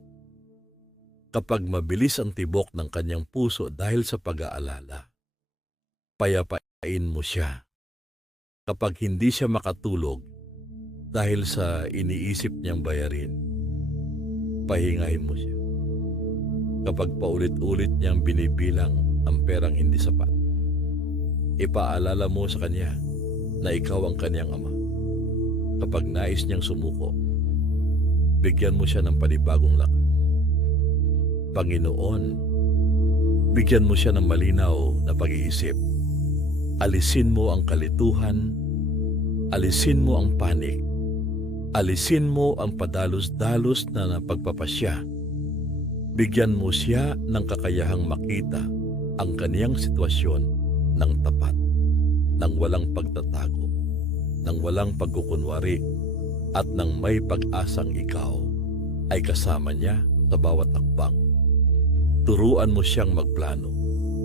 Kapag mabilis ang tibok ng kanyang puso dahil sa pag-aalala, payapain mo siya. Kapag hindi siya makatulog dahil sa iniisip niyang bayarin, pahingahin mo siya. Kapag paulit-ulit niyang binibilang ang perang hindi sapat, ipaalala mo sa kanya na ikaw ang kanyang ama. Kapag nais niyang sumuko, bigyan mo siya ng panibagong lakas. Panginoon, bigyan mo siya ng malinaw na pag-iisip. Alisin mo ang kalituhan, alisin mo ang panik, alisin mo ang padalos-dalos na pagpapasya. Bigyan mo siya ng kakayahang makita ang kaniyang sitwasyon ng tapat, ng walang pagtatago, ng walang pagkukunwari, at ng may pag-asang ikaw ay kasama niya sa bawat hakbang. Turuan mo siyang magplano,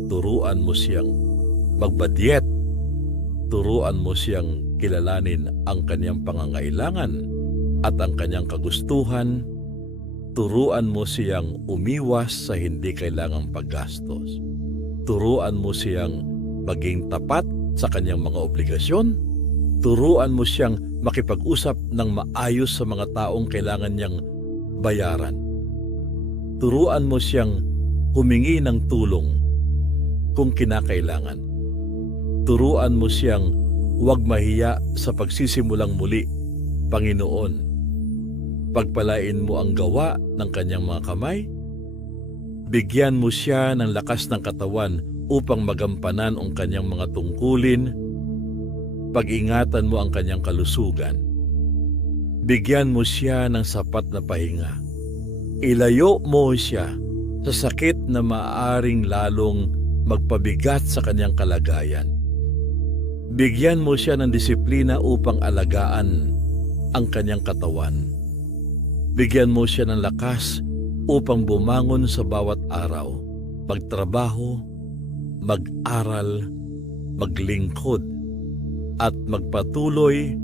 turuan mo siyang magbadyet, turuan mo siyang kilalanin ang kaniyang pangangailangan at ang kaniyang kagustuhan. Turuan mo siyang umiwas sa hindi kailangang paggastos. Turuan mo siyang maging tapat sa kanyang mga obligasyon. Turuan mo siyang makipag-usap ng maayos sa mga taong kailangan niyang bayaran. Turuan mo siyang humingi ng tulong kung kinakailangan. Turuan mo siyang huwag mahiya sa pagsisimulang muli. Panginoon, pagpalain mo ang gawa ng kanyang mga kamay. Bigyan mo siya ng lakas ng katawan upang magampanan ang kanyang mga tungkulin. Pag-ingatan mo ang kanyang kalusugan. Bigyan mo siya ng sapat na pahinga. Ilayo mo siya sa sakit na maaaring lalong magpabigat sa kanyang kalagayan. Bigyan mo siya ng disiplina upang alagaan ang kanyang katawan. Bigyan mo siya ng lakas upang bumangon sa bawat araw, magtrabaho, mag-aral, maglingkod, at magpatuloy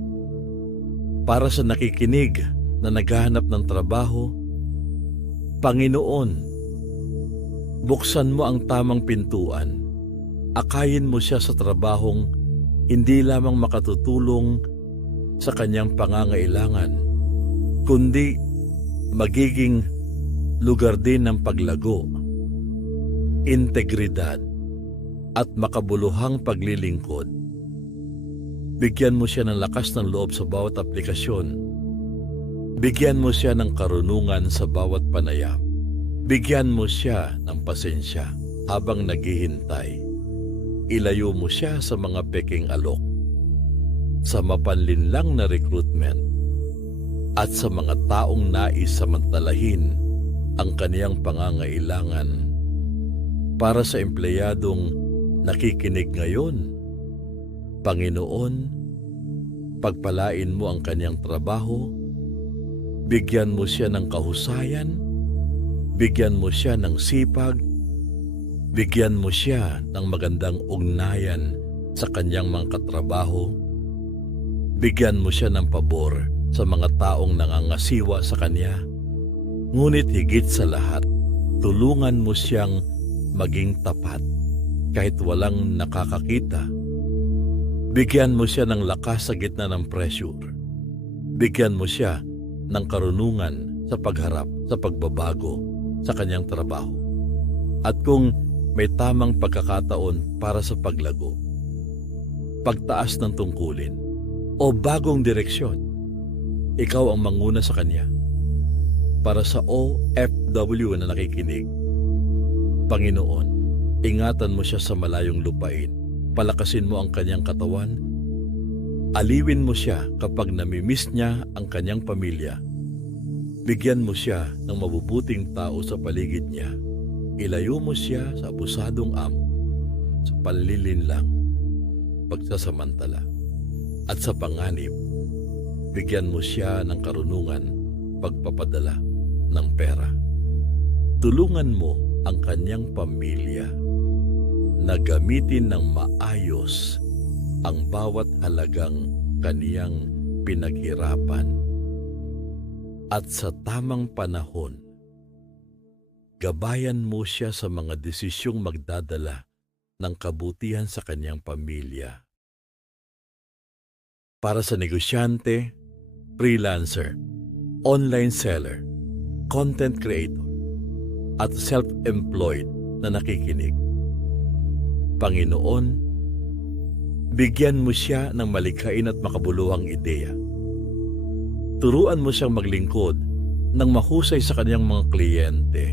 para sa nakikinig na naghahanap ng trabaho. Panginoon, buksan mo ang tamang pintuan. Akayin mo siya sa trabahong hindi lamang makatutulong sa kanyang pangangailangan, kundi magiging lugar din ng paglago, integridad, at makabuluhang paglilingkod. Bigyan mo siya ng lakas ng loob sa bawat aplikasyon. Bigyan mo siya ng karunungan sa bawat panayam. Bigyan mo siya ng pasensya habang naghihintay. Ilayo mo siya sa mga peking alok, sa mapanlinlang na recruitment, at sa mga taong nais samantalahin ang kaniyang pangangailangan. Para sa empleyadong nakikinig ngayon, Panginoon, pagpalain mo ang kanyang trabaho, bigyan mo siya ng kahusayan, bigyan mo siya ng sipag, bigyan mo siya ng magandang ugnayan sa kanyang mga katrabaho, bigyan mo siya ng pabor sa mga taong nangangasiwa sa kanya, ngunit higit sa lahat, tulungan mo siyang maging tapat kahit walang nakakakita. Bigyan mo siya ng lakas sa gitna ng pressure. Bigyan mo siya ng karunungan sa pagharap sa pagbabago sa kanyang trabaho. At kung may tamang pagkakataon para sa paglago, pagtaas ng tungkulin, o bagong direksyon, ikaw ang manguna sa kanya. Para sa OFW na nakikinig, Panginoon, ingatan mo siya sa malayong lupain. Palakasin mo ang kanyang katawan. Aliwin mo siya kapag namimiss niya ang kanyang pamilya. Bigyan mo siya ng mabubuting tao sa paligid niya. Ilayo mo siya sa abusadong amo, sa panlilinlang, pagsasamantala, at sa panganib. Bigyan mo siya ng karunungan, pagpapadala ng pera. Tulungan mo ang kanyang pamilya na gamitin ng maayos ang bawat halagang kaniyang pinaghirapan. At sa tamang panahon, gabayan mo siya sa mga desisyong magdadala ng kabutihan sa kanyang pamilya. Para sa negosyante, freelancer, online seller, content creator, at self-employed na nakikinig, Panginoon, bigyan mo siya ng malikhain at makabuluhang ideya. Turuan mo siyang maglingkod ng mahusay sa kanyang mga kliyente.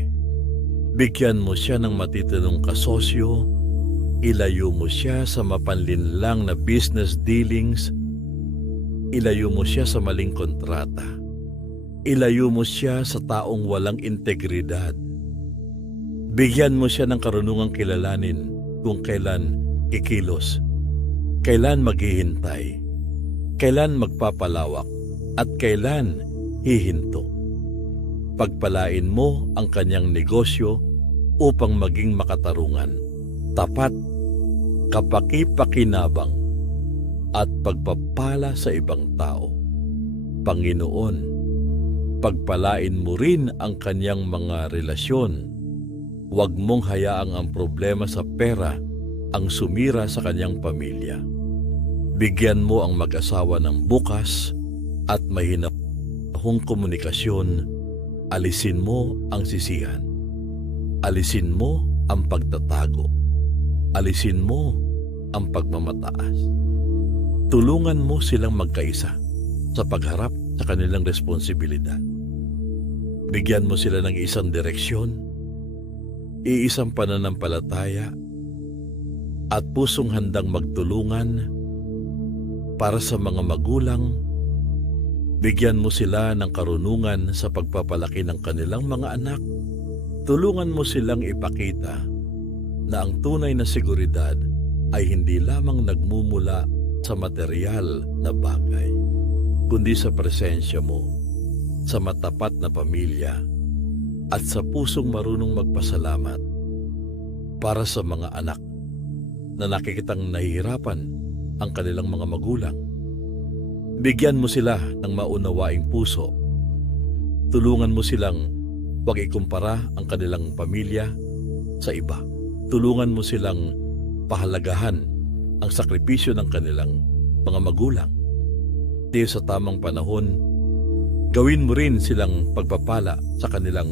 Bigyan mo siya ng matitinong kasosyo. Ilayo mo siya sa mapanlinlang na business dealings. Ilayo mo siya sa maling kontrata. Ilayo mo siya sa taong walang integridad. Bigyan mo siya ng karunungang kilalanin kung kailan kikilos, kailan maghihintay, kailan magpapalawak, at kailan hihinto. Pagpalain mo ang kanyang negosyo upang maging makatarungan, tapat, kapaki-pakinabang, at pagpapala sa ibang tao. Panginoon, pagpalain mo rin ang kanyang mga relasyon. Huwag mong hayaang ang problema sa pera ang sumira sa kanyang pamilya. Bigyan mo ang mag-asawa ng bukas at mahinahong komunikasyon. Alisin mo ang sisihan. Alisin mo ang pagtatago. Alisin mo ang pagmamataas. Tulungan mo silang magkaisa sa pagharap sa kanilang responsibilidad. Bigyan mo sila ng isang direksyon, iisang pananampalataya, at pusong handang magtulungan. Para sa mga magulang, bigyan mo sila ng karunungan sa pagpapalaki ng kanilang mga anak. Tulungan mo silang ipakita na ang tunay na seguridad ay hindi lamang nagmumula sa material na bagay, kundi sa presensya mo, sa matapat na pamilya, at sa pusong marunong magpasalamat. Para sa mga anak na nakikitang nahihirapan ang kanilang mga magulang, bigyan mo sila ng maunawaing puso. Tulungan mo silang Huwag ikumpara ang kanilang pamilya sa iba. Tulungan mo silang pahalagahan ang sakripisyo ng kanilang mga magulang. Di sa tamang panahon, gawin mo rin silang pagpapala sa kanilang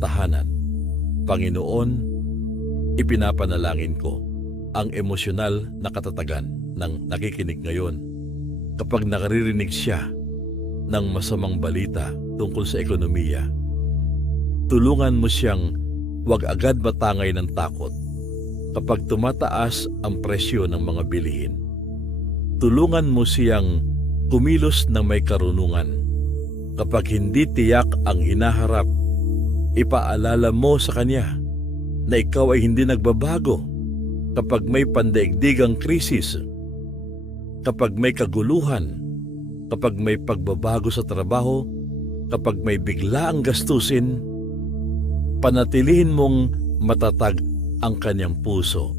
tahanan. Panginoon, ipinapanalangin ko ang emosyonal na katatagan ng nakikinig ngayon kapag nakaririnig siya ng masamang balita tungkol sa ekonomiya. Tulungan mo siyang huwag agad matangay ng takot kapag tumataas ang presyo ng mga bilihin. Tulungan mo siyang kumilos ng may karunungan. Kapag hindi tiyak ang hinaharap, ipaalala mo sa kanya na ikaw ay hindi nagbabago. Kapag may pandaigdigang krisis, kapag may kaguluhan, kapag may pagbabago sa trabaho, kapag may biglaang gastusin, panatilihin mong matatag ang kanyang puso.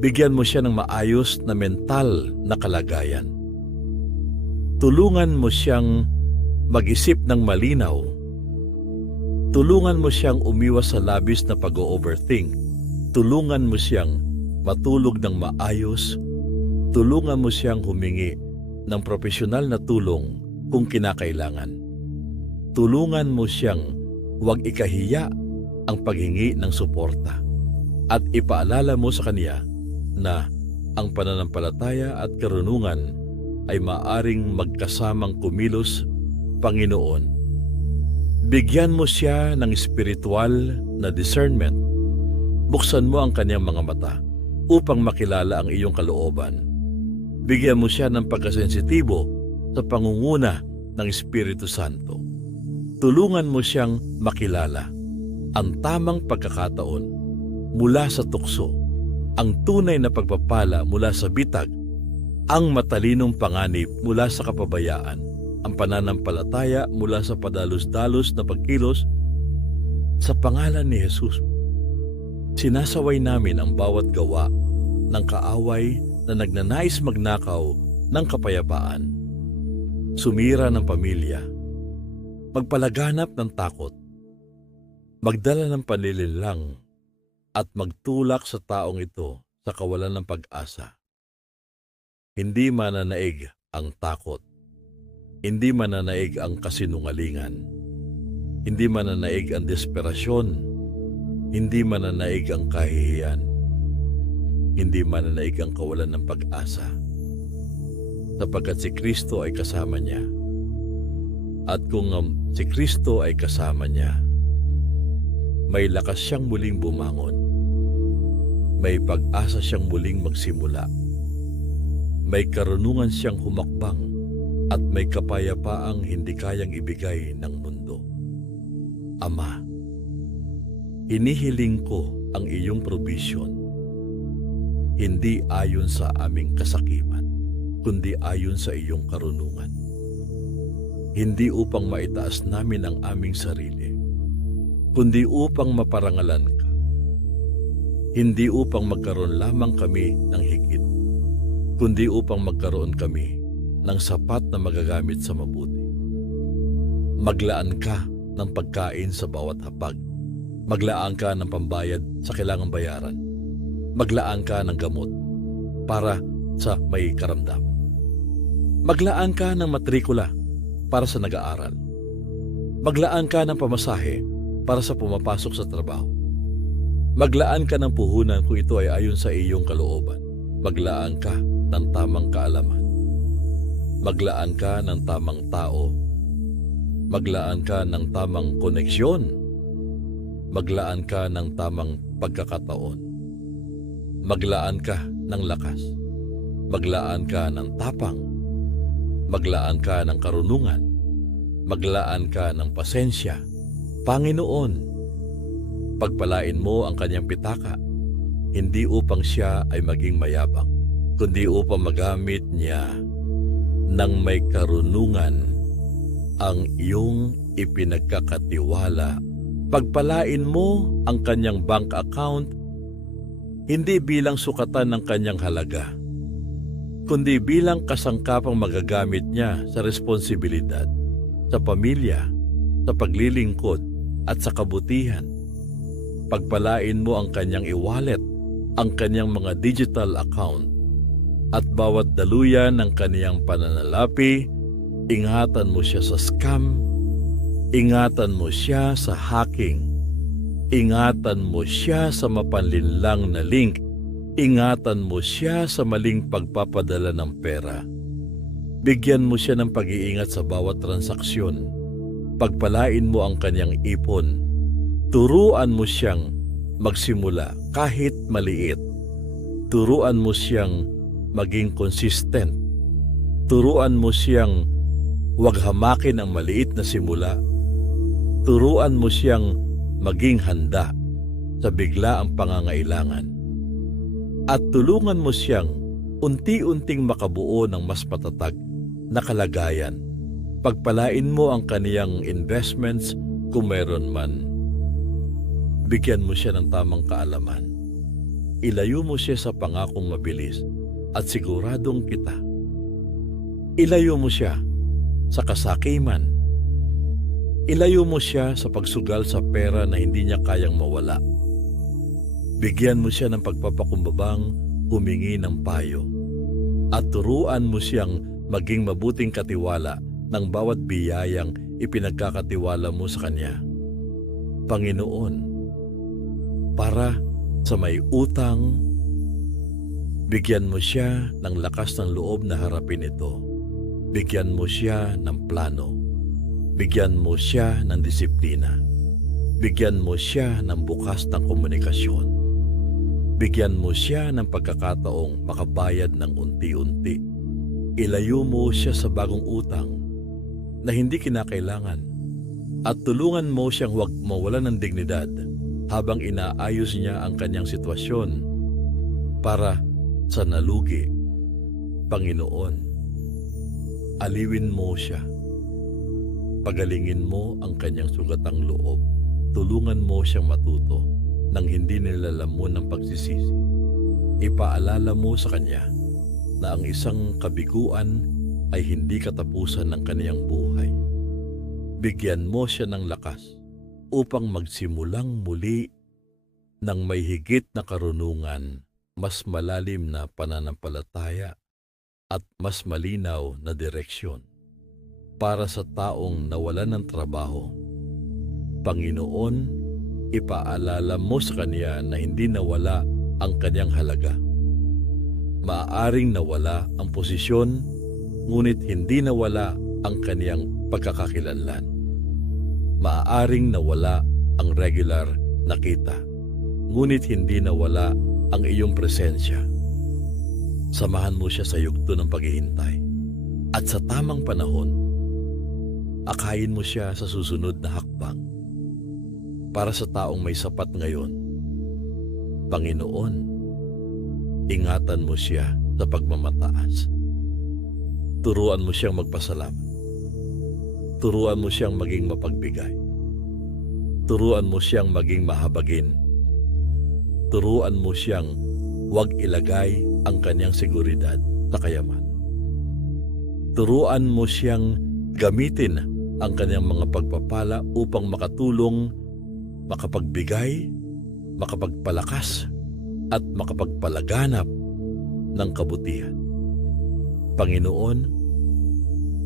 Bigyan mo siya ng maayos na mental na kalagayan. Tulungan mo siyang mag-isip ng malinaw. Tulungan mo siyang umiwas sa labis na pag-overthink. Tulungan mo siyang matulog ng maayos. Tulungan mo siyang humingi ng profesional na tulong kung kinakailangan. Tulungan mo siyang huwag ikahiya ang paghingi ng suporta. At ipaalala mo sa kanya na ang pananampalataya at karunungan ay maaring magkasamang kumilos, Panginoon. Bigyan mo siya ng espiritual na discernment. Buksan mo ang kanyang mga mata upang makilala ang iyong kalooban. Bigyan mo siya ng pagkasensitibo sa pangunguna ng Espiritu Santo. Tulungan mo siyang makilala ang tamang pagkakataon mula sa tukso, ang tunay na pagpapala mula sa bitag, ang matalinong panganib mula sa kapabayaan, ang pananampalataya mula sa padalos-dalos na pagkilos. Sa pangalan ni Jesus, sinasaway namin ang bawat gawa ng kaaway na nagnanais magnakaw ng kapayapaan, sumira ng pamilya, magpalaganap ng takot, magdala ng panlilinlang, at magtulak sa taong ito sa kawalan ng pag-asa. Hindi mananaig ang takot. Hindi mananaig ang kasinungalingan. Hindi mananaig ang desperasyon. Hindi mananaig ang kahihiyan. Hindi mananaig ang kawalan ng pag-asa. Sapagkat si Kristo ay kasama niya. At kung si Kristo ay kasama niya, may lakas siyang muling bumangon. May pag-asa siyang muling magsimula. May karunungan siyang humakbang at may kapayapaang hindi kayang ibigay ng mundo. Ama, inihiling ko ang iyong provision, hindi ayon sa aming kasakiman, kundi ayon sa iyong karunungan. Hindi upang maitaas namin ang aming sarili, kundi upang maparangalan ka. Hindi upang magkaroon lamang kami ng higit, kundi upang magkaroon kami ng sapat na magagamit sa mabuti. Maglaan ka ng pagkain sa bawat hapag. Maglaan ka ng pambayad sa kailangang bayaran. Maglaan ka ng gamot para sa may karamdaman. Maglaan ka ng matrikula para sa nag-aaral. Maglaan ka ng pamasahe para sa pumapasok sa trabaho. Maglaan ka ng puhunan kung ito ay ayon sa iyong kalooban. Maglaan ka ng tamang kaalaman. Maglaan ka ng tamang tao. Maglaan ka ng tamang koneksyon. Maglaan ka ng tamang pagkakataon. Maglaan ka ng lakas. Maglaan ka ng tapang. Maglaan ka ng karunungan. Maglaan ka ng pasensya. Panginoon, pagpalain mo ang kanyang pitaka, hindi upang siya ay maging mayabang, kundi upang magamit niya ng may karunungan ang iyong ipinagkakatiwala. Pagpalain mo ang kanyang bank account, hindi bilang sukatan ng kanyang halaga, kundi bilang kasangkapang magagamit niya sa responsibilidad, sa pamilya, sa paglilingkod, at sa kabutihan. Pagpalain mo ang kanyang e-wallet, ang kanyang mga digital account, at bawat daluyan ng kaniyang pananalapi. Ingatan mo siya sa scam, ingatan mo siya sa hacking, ingatan mo siya sa mapanlinlang na link, ingatan mo siya sa maling pagpapadala ng pera. Bigyan mo siya ng pag-iingat sa bawat transaksyon. Pagpalain mo ang kanyang ipon. Turuan mo siyang magsimula kahit maliit. Turuan mo siyang maging consistent. Turuan mo siyang huwag hamakin ang maliit na simula. Turuan mo siyang maging handa sa biglaang pangangailangan. At tulungan mo siyang unti-unting makabuo ng mas matatag na kalagayan. Pagpalain mo ang kaniyang investments kung mayroon man. Bigyan mo siya ng tamang kaalaman. Ilayo mo siya sa pangakong mabilis at siguradong kita. Ilayo mo siya sa kasakiman. Ilayo mo siya sa pagsugal sa pera na hindi niya kayang mawala. Bigyan mo siya ng pagpapakumbabang humingi ng payo. At turuan mo siyang maging mabuting katiwala ng bawat biyayang ipinagkakatiwala mo sa kanya. Panginoon, para sa may utang, bigyan mo siya ng lakas ng loob na harapin ito. Bigyan mo siya ng plano. Bigyan mo siya ng disiplina. Bigyan mo siya ng bukas ng komunikasyon. Bigyan mo siya ng pagkakataong makabayad ng unti-unti. Ilayo mo siya sa bagong utang na hindi kinakailangan at tulungan mo siyang huwag mawalan ng dignidad habang inaayos niya ang kanyang sitwasyon para sa nalugi. Panginoon, aliwin mo siya. Pagalingin mo ang kanyang sugatang loob. Tulungan mo siyang matuto nang hindi nilalamon ng pagsisisi. Ipaalala mo sa kanya na ang isang kabiguan ay hindi katapusan ng kaniyang buhay. Bigyan mo siya ng lakas upang magsimulang muli ng may higit na karunungan, mas malalim na pananampalataya at mas malinaw na direksyon para sa taong nawalan ng trabaho. Panginoon, ipaalala mo sa kanya na hindi nawala ang kanyang halaga. Maaaring nawala ang posisyon, ngunit hindi nawala ang kanyang pagkakakilanlan. Maaaring nawala ang regular na kita, ngunit hindi nawala ang iyong presensya. Samahan mo siya sa yugto ng paghihintay. At sa tamang panahon, akayin mo siya sa susunod na hakbang. Para sa taong may sapat ngayon, Panginoon, ingatan mo siya sa pagmamataas. Turuan mo siyang magpasalamat. Turuan mo siyang maging mapagbigay. Turuan mo siyang maging mahabagin. Turuan mo siyang huwag ilagay ang kanyang seguridad sa kayamanan. Turuan mo siyang gamitin ang kanyang mga pagpapala upang makatulong, makapagbigay, makapagpalakas, at makapagpalaganap ng kabutihan. Panginoon,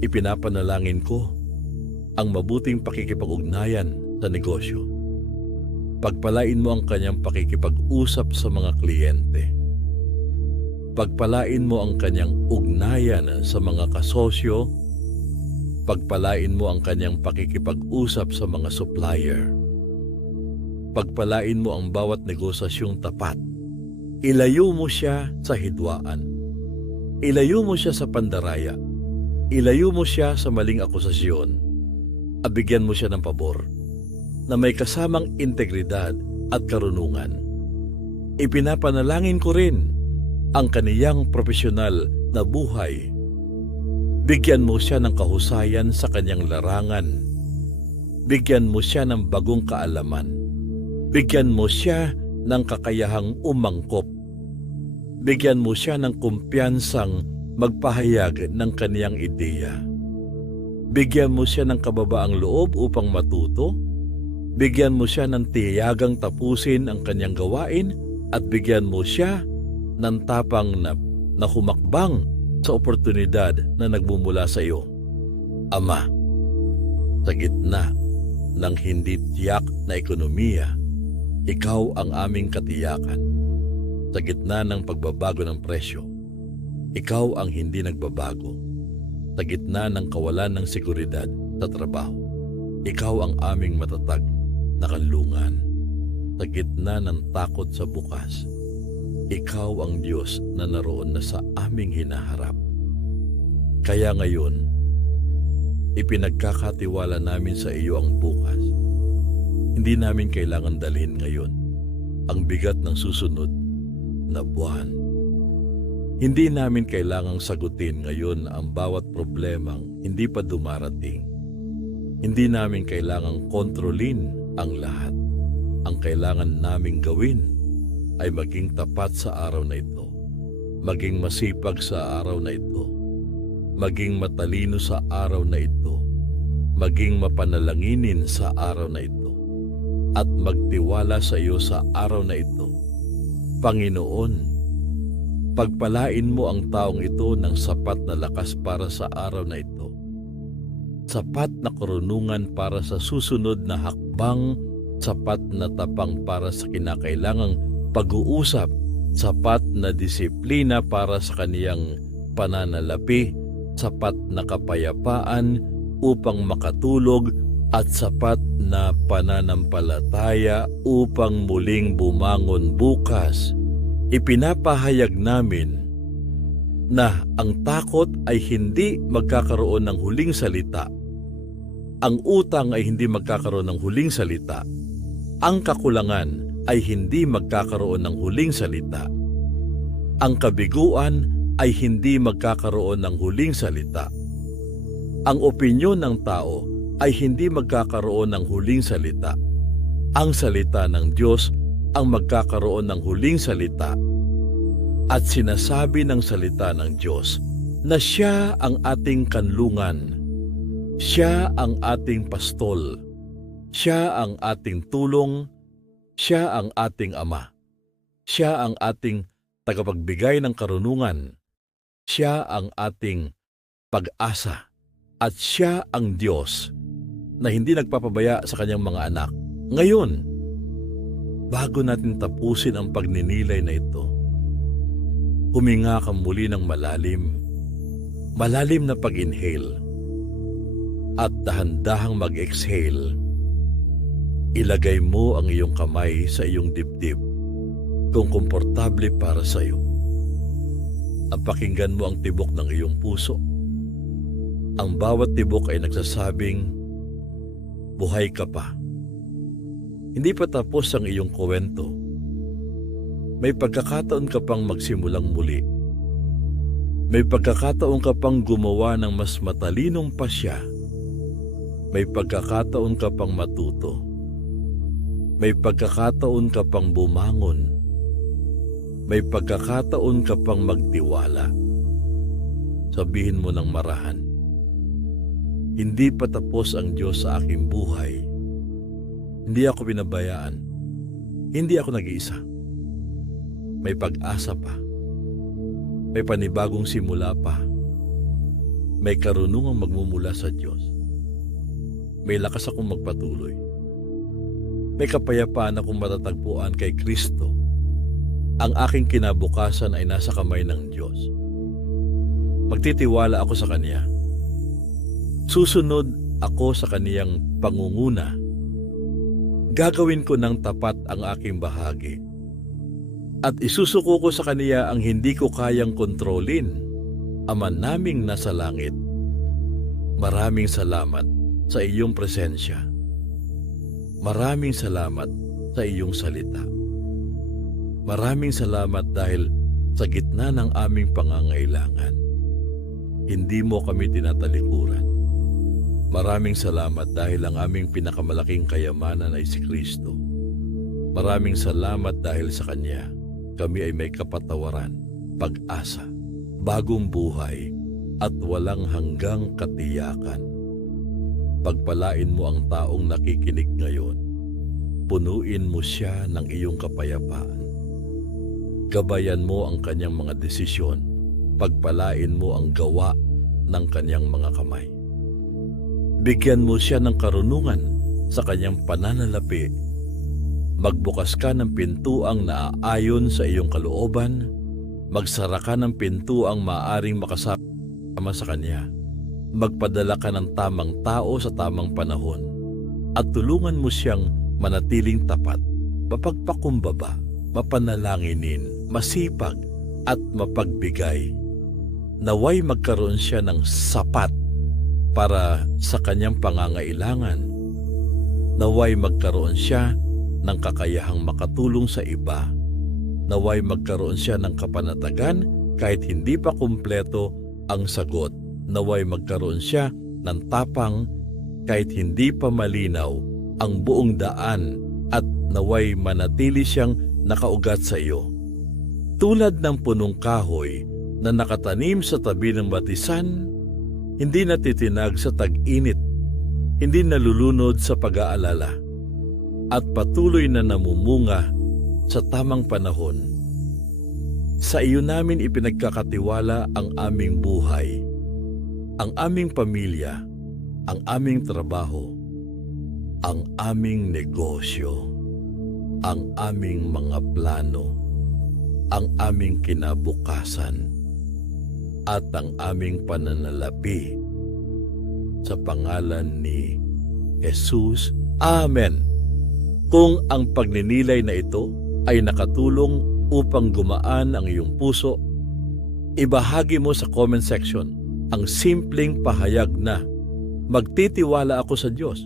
ipinapanalangin ko ang mabuting pakikipag-ugnayan sa negosyo. Pagpalain mo ang kanyang pakikipag-usap sa mga kliyente. Pagpalain mo ang kanyang ugnayan sa mga kasosyo. Pagpalain mo ang kanyang pakikipag-usap sa mga supplier. Pagpalain mo ang bawat negosasyong tapat. Ilayo mo siya sa hidwaan. Ilayo mo siya sa pandaraya. Ilayo mo siya sa maling akusasyon. Abigyan mo siya ng pabor na may kasamang integridad at karunungan. Ipinapanalangin ko rin ang kaniyang profesional na buhay. Bigyan mo siya ng kahusayan sa kanyang larangan. Bigyan mo siya ng bagong kaalaman. Bigyan mo siya ng kakayahang umangkop. Bigyan mo siya ng kumpiyansang magpahayag ng kaniyang ideya. Bigyan mo siya ng kababaang loob upang matuto. Bigyan mo siya ng tiyagang tapusin ang kanyang gawain at bigyan mo siya ng tapang na humakbang sa oportunidad na nagmumula sa iyo. Ama, sa gitna ng hindi tiyak na ekonomiya, ikaw ang aming katiyakan. Sa gitna ng pagbabago ng presyo, ikaw ang hindi nagbabago. Sa gitna ng kawalan ng seguridad sa trabaho, ikaw ang aming matatag na kanlungan. Sa gitna ng takot sa bukas, ikaw ang Diyos na naroon na sa aming hinaharap. Kaya ngayon, ipinagkakatiwala namin sa iyo ang bukas. Hindi namin kailangan dalhin ngayon ang bigat ng susunod na buwan. Hindi namin kailangang sagutin ngayon ang bawat problemang hindi pa dumarating. Hindi namin kailangang kontrolin ang lahat. Ang kailangan naming gawin ay maging tapat sa araw na ito, maging masipag sa araw na ito, maging matalino sa araw na ito, maging mapanalanginin sa araw na ito, at magtiwala sa iyo sa araw na ito. Panginoon, pagpalain mo ang taong ito ng sapat na lakas para sa araw na ito, sapat na karunungan para sa susunod na hakbang, sapat na tapang para sa kinakailangang pag-uusap, sapat na disiplina para sa kaniyang pananalapi, sapat na kapayapaan upang makatulog, at sapat na pananampalataya upang muling bumangon bukas. Ipinapahayag namin na ang takot ay hindi magkakaroon ng huling salita. Ang utang ay hindi magkakaroon ng huling salita. Ang kakulangan ay hindi magkakaroon ng huling salita. Ang kabiguan ay hindi magkakaroon ng huling salita. Ang opinyon ng tao ay hindi magkakaroon ng huling salita. Ang salita ng Diyos ang magkakaroon ng huling salita. At sinasabi ng salita ng Diyos na siya ang ating kanlungan. Siya ang ating pastol. Siya ang ating tulong. Siya ang ating ama. Siya ang ating tagapagbigay ng karunungan. Siya ang ating pag-asa. At siya ang Diyos na hindi nagpapabaya sa kanyang mga anak. Ngayon, bago natin tapusin ang pagninilay na ito, huminga ka muli ng malalim na pag-inhale, at dahan-dahang mag-exhale. Ilagay mo ang iyong kamay sa iyong dibdib kung komportable para sa iyo. At pakinggan mo ang tibok ng iyong puso. Ang bawat tibok ay nagsasabing, buhay ka pa. Hindi pa tapos ang iyong kwento. May pagkakataon ka pang magsimulang muli. May pagkakataon ka pang gumawa ng mas matalinong pasya. May pagkakataon ka pang matuto. May pagkakataon ka pang bumangon. May pagkakataon ka pang magtiwala. Sabihin mo ng marahan, hindi pa tapos ang Diyos sa aking buhay. Hindi ako pinabayaan. Hindi ako nag-iisa. May pag-asa pa. May panibagong simula pa. May karunungang magmumula sa Diyos. May lakas akong magpatuloy. May kapayapaan akong matatagpuan kay Kristo. Ang aking kinabukasan ay nasa kamay ng Diyos. Magtitiwala ako sa Kanya. Susunod ako sa Kaniyang pangunguna. Gagawin ko ng tapat ang aking bahagi. At isusuko ko sa Kaniya ang hindi ko kayang kontrolin. Ama naming nasa langit, maraming salamat sa iyong presensya. Maraming salamat sa iyong salita. Maraming salamat dahil sa gitna ng aming pangangailangan, hindi mo kami tinatalikuran. Maraming salamat dahil ang aming pinakamalaking kayamanan ay si Kristo. Maraming salamat dahil sa Kanya, kami ay may kapatawaran, pag-asa, bagong buhay, at walang hanggang katiyakan. Pagpalain mo ang taong nakikinig ngayon. Punuin mo siya ng iyong kapayapaan. Gabayan mo ang kanyang mga desisyon. Pagpalain mo ang gawa ng kanyang mga kamay. Bigyan mo siya ng karunungan sa kanyang pananalapi. Magbukas ka ng pintuang naaayon sa iyong kalooban. Magsara ka ng pintuang maaaring makasama sa kanya. Magpadala ka ng tamang tao sa tamang panahon. At tulungan mo siyang manatiling tapat, mapagpakumbaba, mapanalanginin, masipag at mapagbigay. Naway magkaroon siya ng sapat para sa kanyang pangangailangan. Naway magkaroon siya ng kakayahang makatulong sa iba. Naway magkaroon siya ng kapanatagan kahit hindi pa kumpleto ang sagot. Naway magkaroon siya ng tapang kahit hindi pa malinaw ang buong daan at naway manatili siyang nakaugat sa iyo. Tulad ng punong kahoy na nakatanim sa tabi ng batisan, hindi natitinag sa tag-init, hindi nalulunod sa pag-aalala, at patuloy na namumunga sa tamang panahon. Sa iyo namin ipinagkakatiwala ang aming buhay, ang aming pamilya, ang aming trabaho, ang aming negosyo, ang aming mga plano, ang aming kinabukasan, at ang aming pananalapi. Sa pangalan ni Jesus. Amen. Kung ang pagninilay na ito ay nakatulong upang gumaan ang iyong puso, ibahagi mo sa comment section ang simpleng pahayag na magtitiwala ako sa Diyos.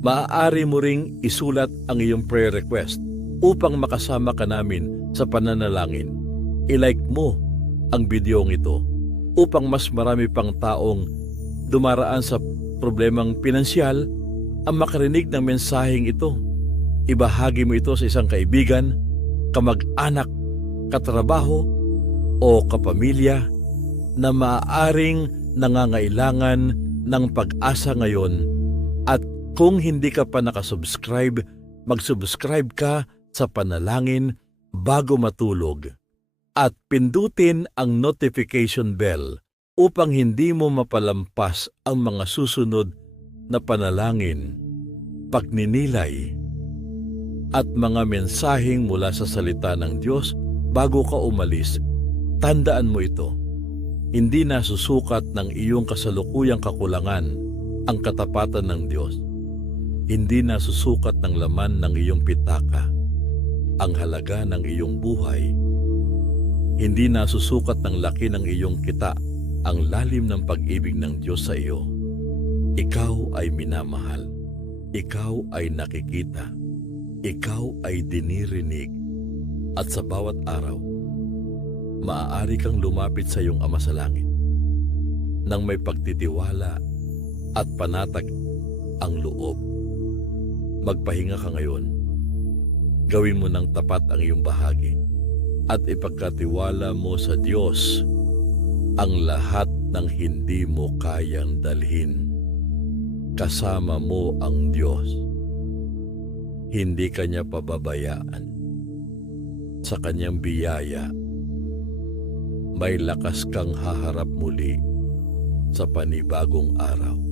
Maaari mo ring isulat ang iyong prayer request upang makasama ka namin sa pananalangin. I-like mo ang videong ito upang mas marami pang taong dumaraan sa problemang pinansyal ang makarinig ng mensaheng ito. Ibahagi mo ito sa isang kaibigan, kamag-anak, katrabaho o kapamilya na maaaring nangangailangan ng pag-asa ngayon. At kung hindi ka pa nakasubscribe, mag-subscribe ka sa Panalangin bago matulog at pindutin ang notification bell upang hindi mo mapalampas ang mga susunod na panalangin, pagninilay, at mga mensaheng mula sa salita ng Diyos bago ka umalis. Tandaan mo ito, hindi nasusukat ng iyong kasalukuyang kakulangan ang katapatan ng Diyos. Hindi nasusukat ng laman ng iyong pitaka ang halaga ng iyong buhay. Hindi nasusukat ng laki ng iyong kita ang lalim ng pag-ibig ng Diyos sa iyo. Ikaw ay minamahal. Ikaw ay nakikita. Ikaw ay dinirinig. At sa bawat araw, maaari kang lumapit sa iyong Ama sa Langit nang may pagtitiwala at panatag ang loob. Magpahinga ka ngayon. Gawin mo ng tapat ang iyong bahagi at ipagkatiwala mo sa Diyos ang lahat ng hindi mo kayang dalhin. Kasama mo ang Diyos. Hindi Kanya pababayaan. Sa Kanyang biyaya, may lakas kang haharap muli sa panibagong araw.